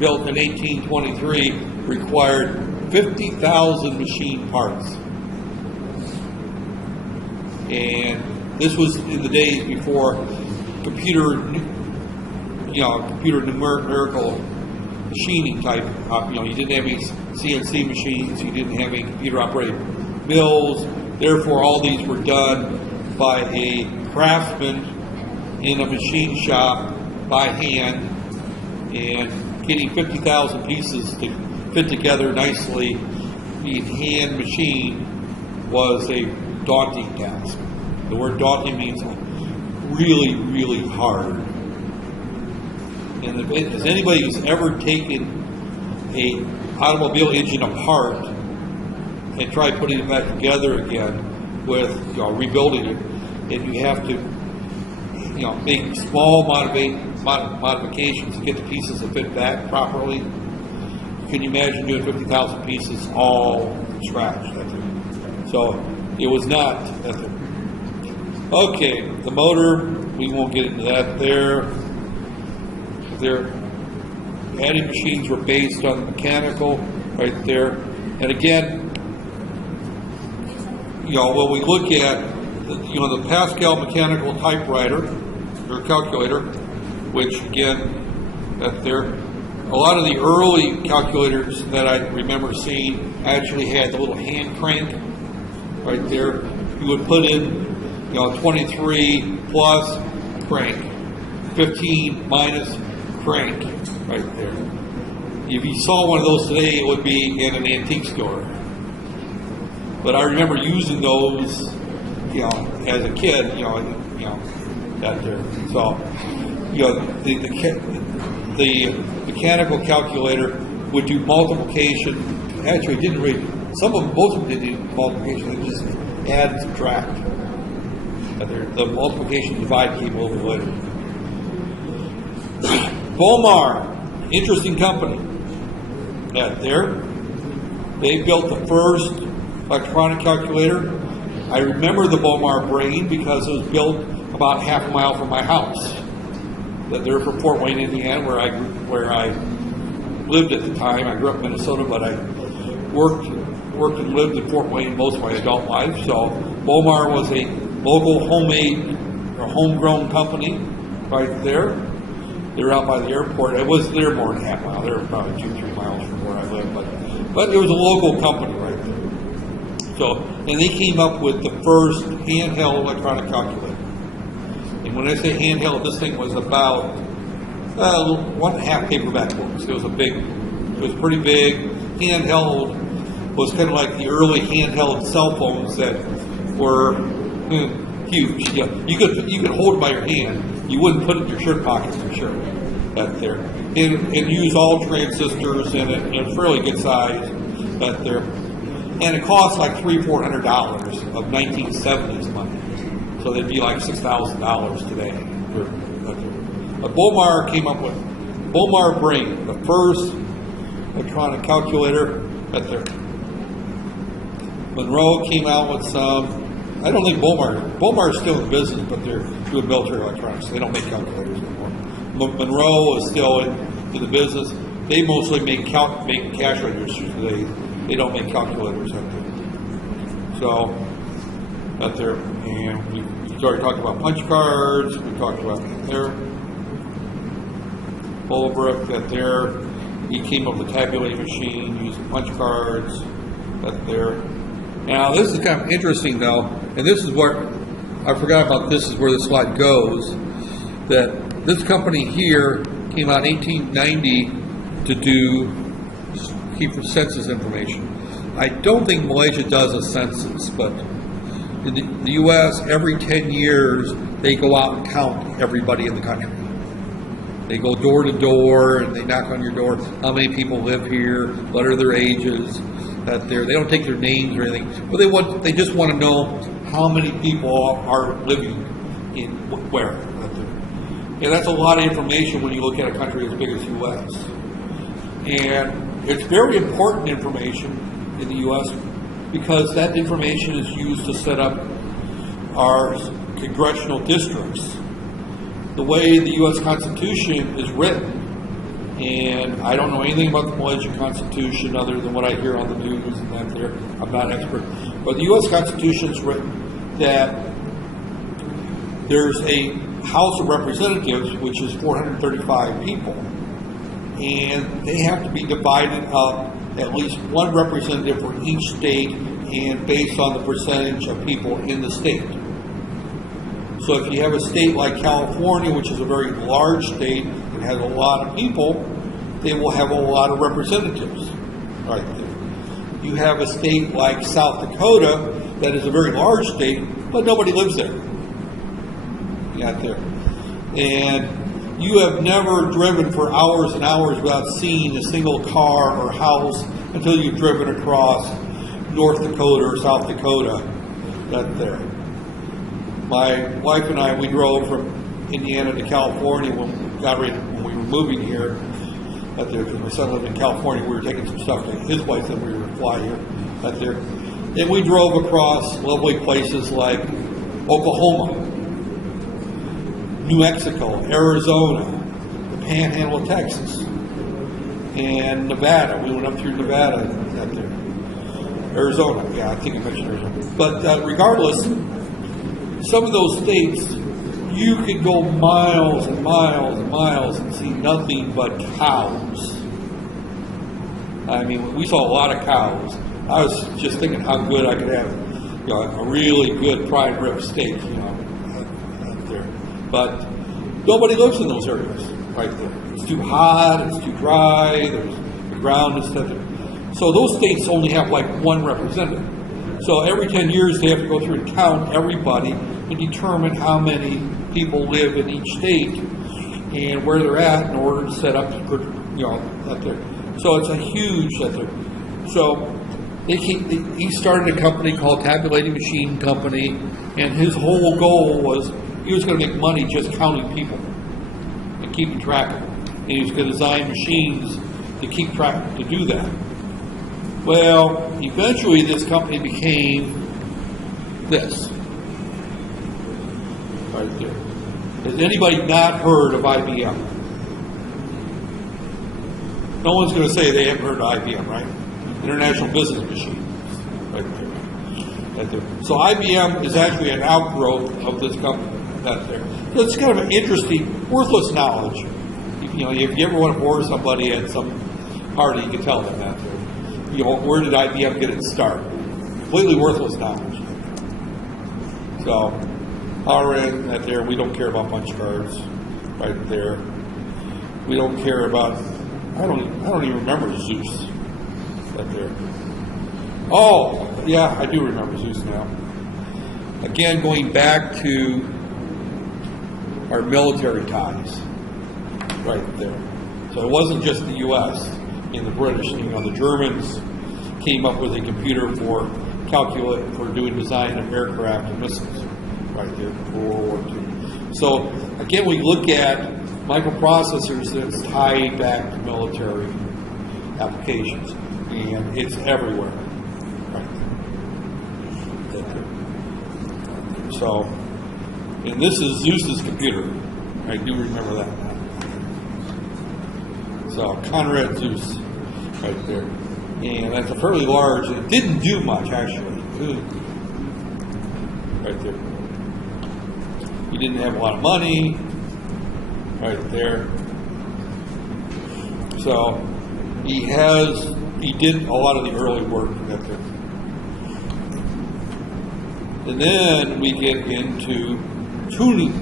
built in 1823 required 50,000 machine parts. And this was in the days before computer numerical machining type. You didn't have any CNC machines. You didn't have any computer-operated mills. Therefore, all these were done by a craftsman in a machine shop by hand, and getting 50,000 pieces to fit together nicely in hand machine was a daunting task. The word daunting means really, really hard. And has anybody who's ever taken a automobile engine apart and tried putting it back together again with rebuilding it, and you have to make small modifications to get the pieces to fit back properly. Can you imagine doing 50,000 pieces all from scratch? So it was not. Okay, the motor, we won't get into that there. Their adding machines were based on the mechanical right there. And again, when we look at the Pascal mechanical typewriter or calculator, which again, that there, a lot of the early calculators that I remember seeing actually had the little hand crank right there. You would put in 23 plus crank, 15 minus crank right there. If you saw one of those today, it would be in an antique store. But I remember using those, as a kid, that there. So, the mechanical calculator would do multiplication. Actually, it didn't really. Most of them did multiplication. They just add and subtract. The multiplication divide came a little bit later. Bomar, interesting company. That there. They built the first electronic calculator. I remember the Bomar Brain because it was built about half a mile from my house. That they're from Fort Wayne, Indiana, where I lived at the time. I grew up in Minnesota, but I worked and lived in Fort Wayne most of my adult life. So Bomar was a local homemade or homegrown company right there. They're out by the airport. It was there more than half a mile. They were probably 2-3 miles from where I lived, but it was a local company right there. So, and they came up with the first handheld electronic calculator. And when I say handheld, this thing was about 1.5 paperback books. It was pretty big. Handheld was kind of like the early handheld cell phones that were huge. You could hold it by your hand. You wouldn't put it in your shirt pockets for sure. That there. And use all transistors in it. It's fairly good size. That there. And it cost like $300-400 of 1970s money. So they'd be like $6,000 today. But Bomar came up with Bomar Brain, the first electronic calculator. That there. Monroe came out with some. I don't think Bomar is still in business, but they're doing military electronics. They don't make calculators anymore. Monroe is still in the business. They mostly make cash registers today. They don't make calculators out there. So, out there, and we started talking about punch cards. We talked about that there. Holbrook, that there. He came up with a tabulating machine using punch cards. That there. Now, this is kind of interesting, though, and this is where I forgot about. This is where the slide goes. That this company here came out in 1890 to keep census information. I don't think Malaysia does a census, but in the U.S., every 10 years, they go out and count everybody in the country. They go door to door, and they knock on your door. How many people live here? What are their ages? They don't take their names or anything, but they just want to know how many people are living in where. And that's a lot of information when you look at a country as big as the U.S. And it's very important information in the U.S. because that information is used to set up our congressional districts. The way the U.S. Constitution is written, and I don't know anything about the Malaysian Constitution other than what I hear on the news and that there. I'm not an expert. But the U.S. Constitution is written that there's a House of Representatives, which is 435 people, and they have to be divided up at least one representative for each state and based on the percentage of people in the state. So if you have a state like California, which is a very large state and has a lot of people, they will have a lot of representatives right there. You have a state like South Dakota that is a very large state, but nobody lives there. Out there. And you have never driven for hours and hours without seeing a single car or house until you've driven across North Dakota or South Dakota. That there. My wife and I, we drove from Indiana to California when we were moving here. Because my son lived in California, we were taking some stuff to his place, and we were fly here. And we drove across lovely places like Oklahoma, New Mexico, Arizona, the Panhandle of Texas, and Nevada. We went up through Nevada out there. Arizona, yeah, I think I mentioned Arizona. But regardless, some of those states, you could go miles and miles and miles and see nothing but cows. I mean, we saw a lot of cows. I was just thinking how good I could have, a really good prime rib steak, out there. But nobody lives in those areas right there. It's too hot, it's too dry, the ground is set. So those states only have like one representative. So every 10 years they have to go through and count everybody and determine how many people live in each state and where they're at in order to set up, out there. So it's a huge out there. So he started a company called Tabulating Machine Company, and his whole goal was he was going to make money just counting people and keeping track of them. And he was going to design machines to keep track, to do that. Well, eventually this company became this. Right there. Has anybody not heard of IBM? No one's going to say they haven't heard of IBM, right? International Business Machine. Right there. Right there. So IBM is actually an outgrowth of this company. Right there. So it's kind of an interesting, worthless knowledge. If you ever want to bore somebody at some party, you can tell them that. Where did IBM get its start? Completely worthless knowledge. So, our end right there, we don't care about punch cards. Right there, we don't care about. I don't even remember Zeus. Right there. Oh, yeah, I do remember Zeus now. Again, going back to our military ties. Right there. So it wasn't just the U.S. and the British. The Germans came up with a computer for doing design of aircraft and missiles. Right there, for World War II. So again, we look at microprocessors that's tied back to military applications, and it's everywhere. Right there. So, and this is Zeus's computer. I do remember that now. So Conrad Zeus, right there, and that's a fairly large. It didn't do much actually. Right there. He didn't have a lot of money. Right there. So he did a lot of the early work right there. And then we get into tuning,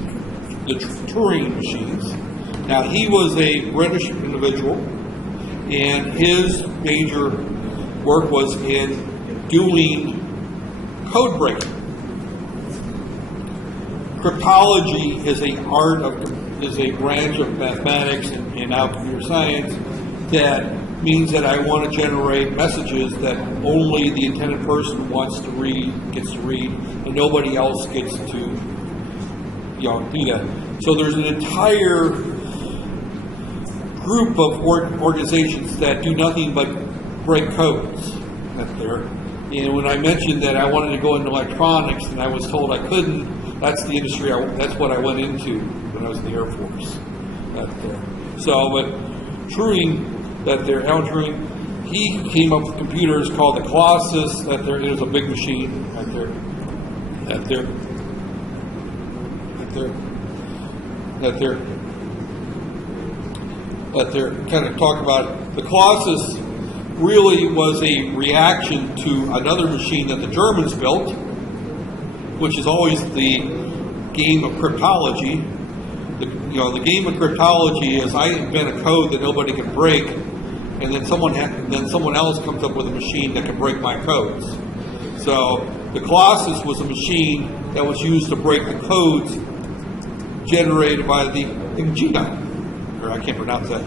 the Turing machines. Now, he was a British individual, and his major work was in doing code breaking. Cryptology is a branch of mathematics and now computer science that means that I want to generate messages that only the intended person gets to read, and nobody else gets to do that. So there's an entire group of organizations that do nothing but break codes up there. And when I mentioned that I wanted to go into electronics and I was told I couldn't, that's the industry. That's what I went into when I was in the Air Force. So, but Turing, Alan Turing, he came up with computers called the Colossus. It was a big machine. Kind of talk about it. The Colossus really was a reaction to another machine that the Germans built, which is always the game of cryptology. The game of cryptology is I invent a code that nobody can break, and then someone else comes up with a machine that can break my codes. So the Colossus was a machine that was used to break the codes generated by the Ingenium, or I can't pronounce that,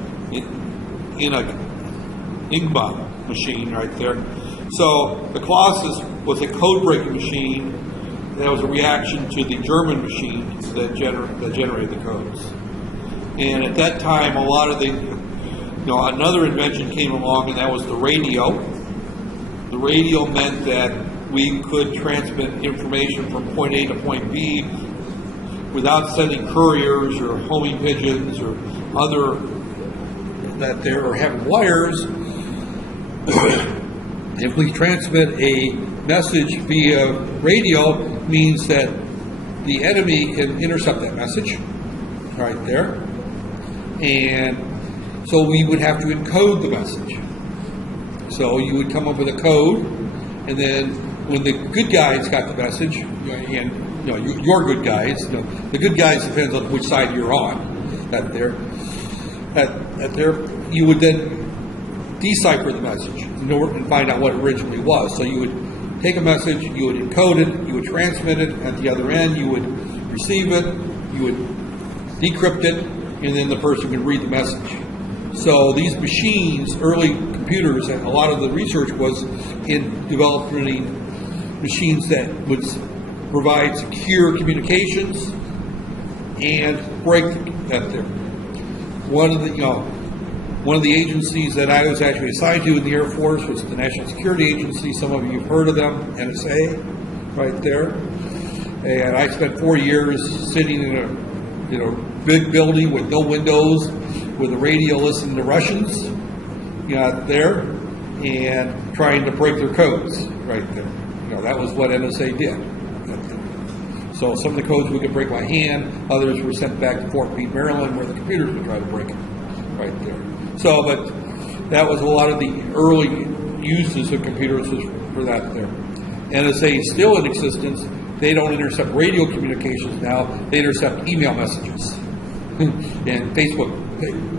Ingba machine right there. So the Colossus was a code breaking machine that was a reaction to the German machine that generated the codes. And at that time, a lot of the, another invention came along, and that was the radio. The radio meant that we could transmit information from point A to point B without sending couriers or homing pigeons or other or having wires. If we transmit a message via radio, means that the enemy can intercept that message right there, and so we would have to encode the message. So you would come up with a code, and then when the good guys got the message, and your good guys, the good guys depends on which side you're on. You would then decipher the message and find out what it originally was. So you would take a message, you would encode it, you would transmit it. At the other end, you would receive it, you would decrypt it, and then the person could read the message. So these machines, early computers, and a lot of the research was in developing machines that would provide secure communications and break that there. One of the agencies that I was actually assigned to in the Air Force was the National Security Agency. Some of you have heard of them, NSA, right there. And I spent 4 years sitting in a big building with no windows, with a radio listening to Russians, there, and trying to break their codes, right there. That was what NSA did. So some of the codes we could break by hand, others were sent back to Fort Meade, Maryland, where the computers would try to break it, right there. So, but that was a lot of the early uses of computers for that there. NSA is still in existence. They don't intercept radio communications now. They intercept email messages and Facebook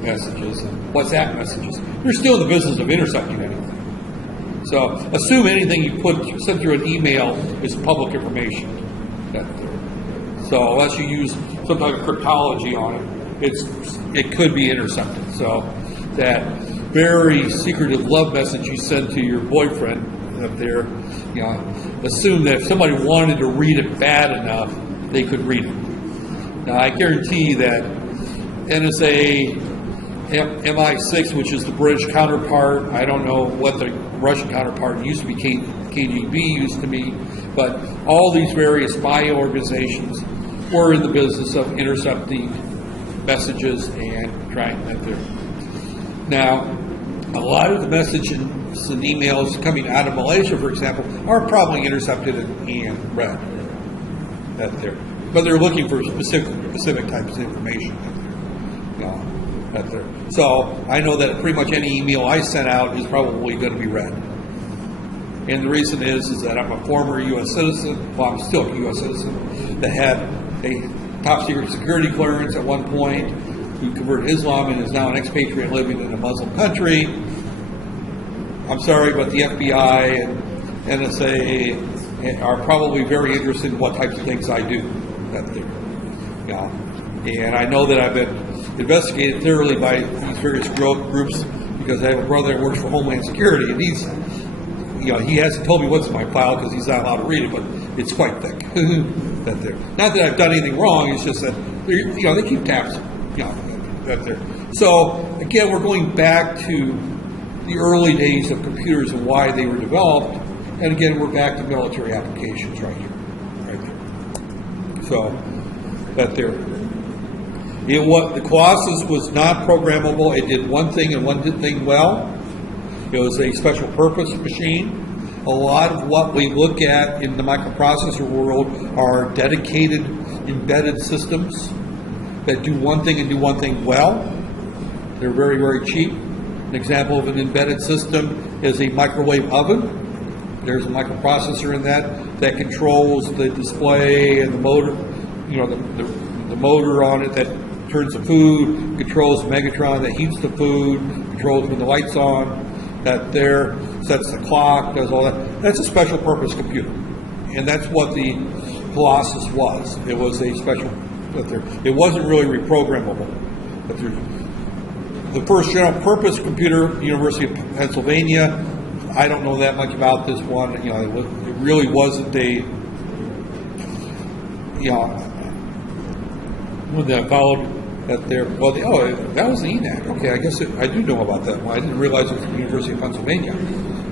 messages and WhatsApp messages. They're still in the business of intercepting anything. So assume anything you send through an email is public information. So unless you use some type of cryptology on it, it could be intercepted. So that very secretive love message you send to your boyfriend up there, assume that if somebody wanted to read it bad enough, they could read it. Now I guarantee that NSA MI6, which is the British counterpart, I don't know what the Russian counterpart used to be, KGB used to be, but all these various spy organizations were in the business of intercepting messages and trying that there. Now, a lot of the messages and emails coming out of Malaysia, for example, are probably intercepted and read. That there, but they're looking for specific types of information. That there. So I know that pretty much any email I sent out is probably going to be read. And the reason is that I'm a former U.S. citizen. Well, I'm still a U.S. citizen that had a top secret security clearance at one point, who converted Islam and is now an expatriate living in a Muslim country. I'm sorry, but the FBI and NSA are probably very interested in what types of things I do. And I know that I've been investigated thoroughly by these various groups because I have a brother that works for Homeland Security, and he hasn't told me what's in my file because he's not allowed to read it, but it's quite thick. Not that I've done anything wrong, it's just that they keep tabs. So again, we're going back to the early days of computers and why they were developed, and again, we're back to military applications right here. So the Colossus was not programmable. It did one thing and one thing well. It was a special purpose machine. A lot of what we look at in the microprocessor world are dedicated embedded systems that do one thing and do one thing well. They're very, very cheap. An example of an embedded system is a microwave oven. There's a microprocessor in that controls the display and the motor, the motor on it that turns the food, controls the Megatron that heats the food, controls when the light's on, that there sets the clock, does all that. That's a special purpose computer. And that's what the Colossus was. It was a special, it wasn't really reprogrammable. The first general purpose computer, University of Pennsylvania, I don't know that much about this one. It really wasn't a you know, when that followed that there, well, that was the ENAC. Okay, I guess I do know about that one. I didn't realize it was the University of Pennsylvania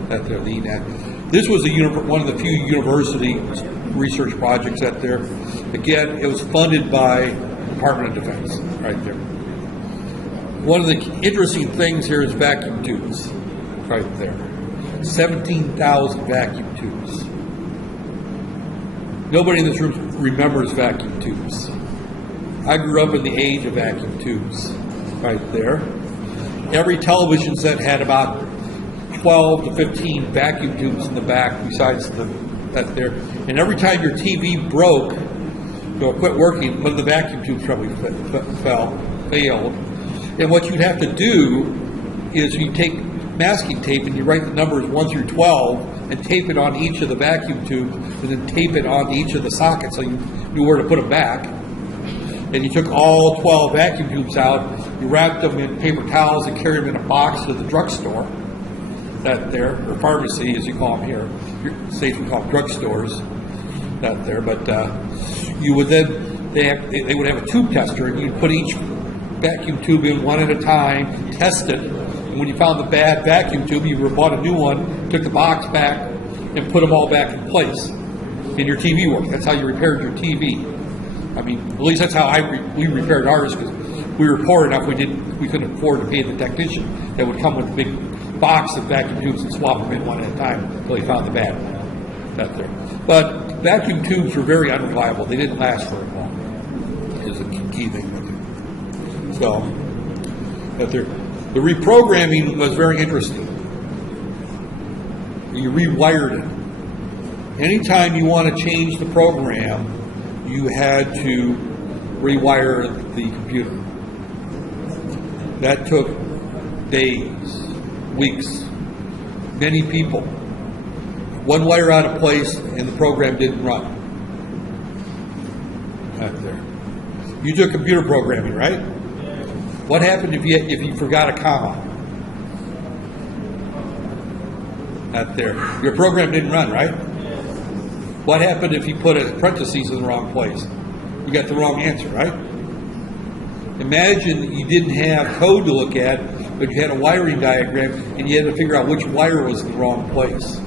that there, the ENAC. This was one of the few university research projects that there. Again, it was funded by Department of Defense, right there. One of the interesting things here is vacuum tubes, right there. 17,000 vacuum tubes. Nobody in this room remembers vacuum tubes. I grew up in the age of vacuum tubes, right there. Every television set had about 12 to 15 vacuum tubes in the back besides that there. And every time your TV broke, quit working, one of the vacuum tubes probably failed. And what you'd have to do is you take masking tape and you write the numbers 1 through 12 and tape it on each of the vacuum tubes and then tape it on each of the sockets so you knew where to put them back. And you took all 12 vacuum tubes out, you wrapped them in paper towels and carried them in a box to the drugstore, that there, or pharmacy as you call them here. Your states we call them drugstores, that there. But you would then, they would have a tube tester and you'd put each vacuum tube in one at a time, test it. And when you found the bad vacuum tube, you bought a new one, took the box back, and put them all back in place. And your TV worked. That's how you repaired your TV. I mean, at least that's how we repaired ours, because we were poor enough we couldn't afford to pay the technician that would come with a big box of vacuum tubes and swap them in one at a time until he found the bad one. That there. But vacuum tubes were very unreliable. They didn't last very long. Is a key thing with it. So that there. The reprogramming was very interesting. You rewired it. Anytime you want to change the program, you had to rewire the computer. That took days, weeks, many people. One wire out of place and the program didn't run. Right there. You took computer programming, right? What happened if you forgot a comma? Right there. Your program didn't run, right? What happened if you put a parentheses in the wrong place? You got the wrong answer, right? Imagine you didn't have code to look at, but you had a wiring diagram and you had to figure out which wire was in the wrong place.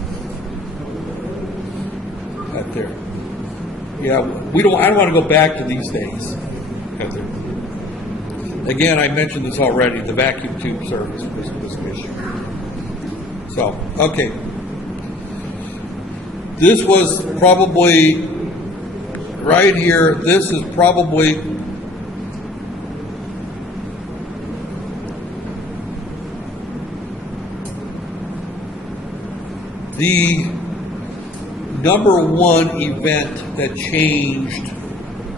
Right there. Yeah, I don't want to go back to these days. Right there. Again, I mentioned this already, the vacuum tube service was an issue. So, okay. This was probably, right here, this is probably the #1 event that changed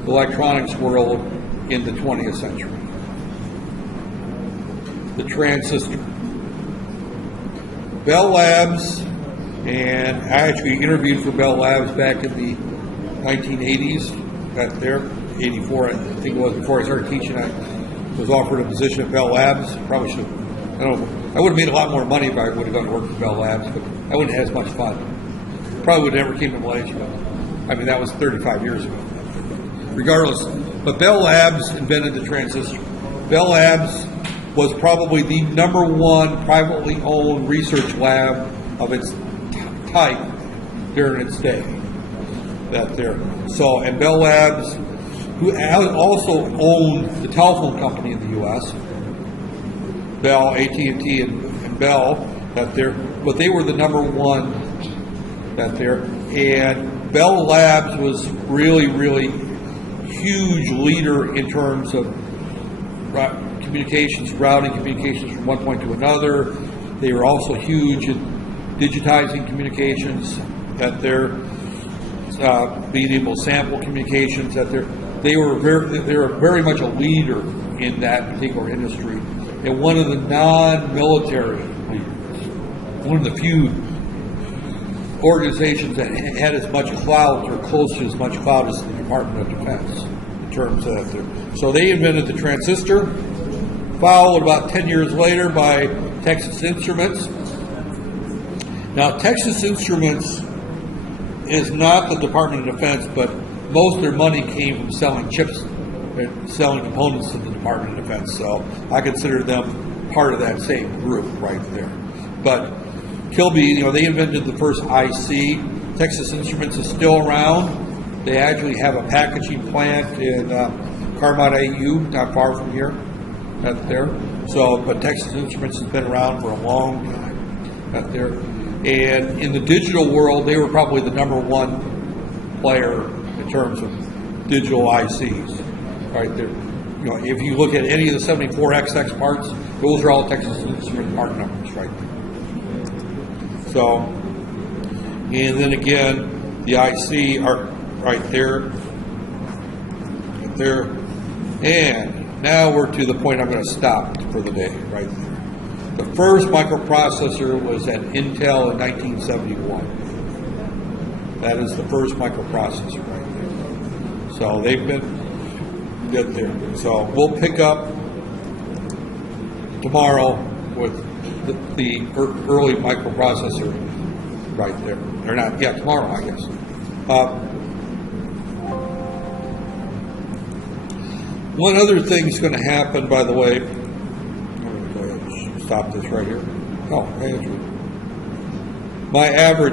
the electronics world in the 20th century. The transistor. Bell Labs, and I actually interviewed for Bell Labs back in the 1980s, back there, 84 I think it was, before I started teaching. I was offered a position at Bell Labs. Probably should have, I would have made a lot more money if I would have gone to work for Bell Labs, but I wouldn't have had as much fun. Probably would have never came to Malaysia, but I mean, that was 35 years ago. Regardless, but Bell Labs invented the transistor. Bell Labs was probably the #1 privately owned research lab of its type during its day. That there. So, and Bell Labs, who also owned the telephone company in the U.S., Bell, AT&T, and Bell, that there, but they were the #1 that there. And Bell Labs was really, really huge leader in terms of communications, routing communications from one point to another. They were also huge in digitizing communications, that they're being able to sample communications, that they were very much a leader in that particular industry, and one of the non-military leaders, one of the few organizations that had as much clout or close to as much clout as the Department of Defense in terms of that. So they invented the transistor, followed about 10 years later by Texas Instruments. Now, Texas Instruments is not the Department of Defense, but most of their money came from selling chips, selling components to the Department of Defense. So I consider them part of that same group right there. But Kilby, they invented the first IC. Texas Instruments is still around. They actually have a packaging plant in Carmine AU, not far from here, out there. So, but Texas Instruments has been around for a long time, out there. And in the digital world, they were probably the number one player in terms of digital ICs, right there. If you look at any of the 74XX parts, those are all Texas Instruments part numbers, right there. So, and then again, the IC are right there, right there. And now we're to the point I'm going to stop for the day, right there. The first microprocessor was at Intel in 1971. That is the first microprocessor right there. So they've been good there. So we'll pick up tomorrow with the early microprocessor right there. Or not, yeah, tomorrow, I guess. One other thing's going to happen, by the way. I'm going to go ahead and stop this right here. Oh, Andrew. My average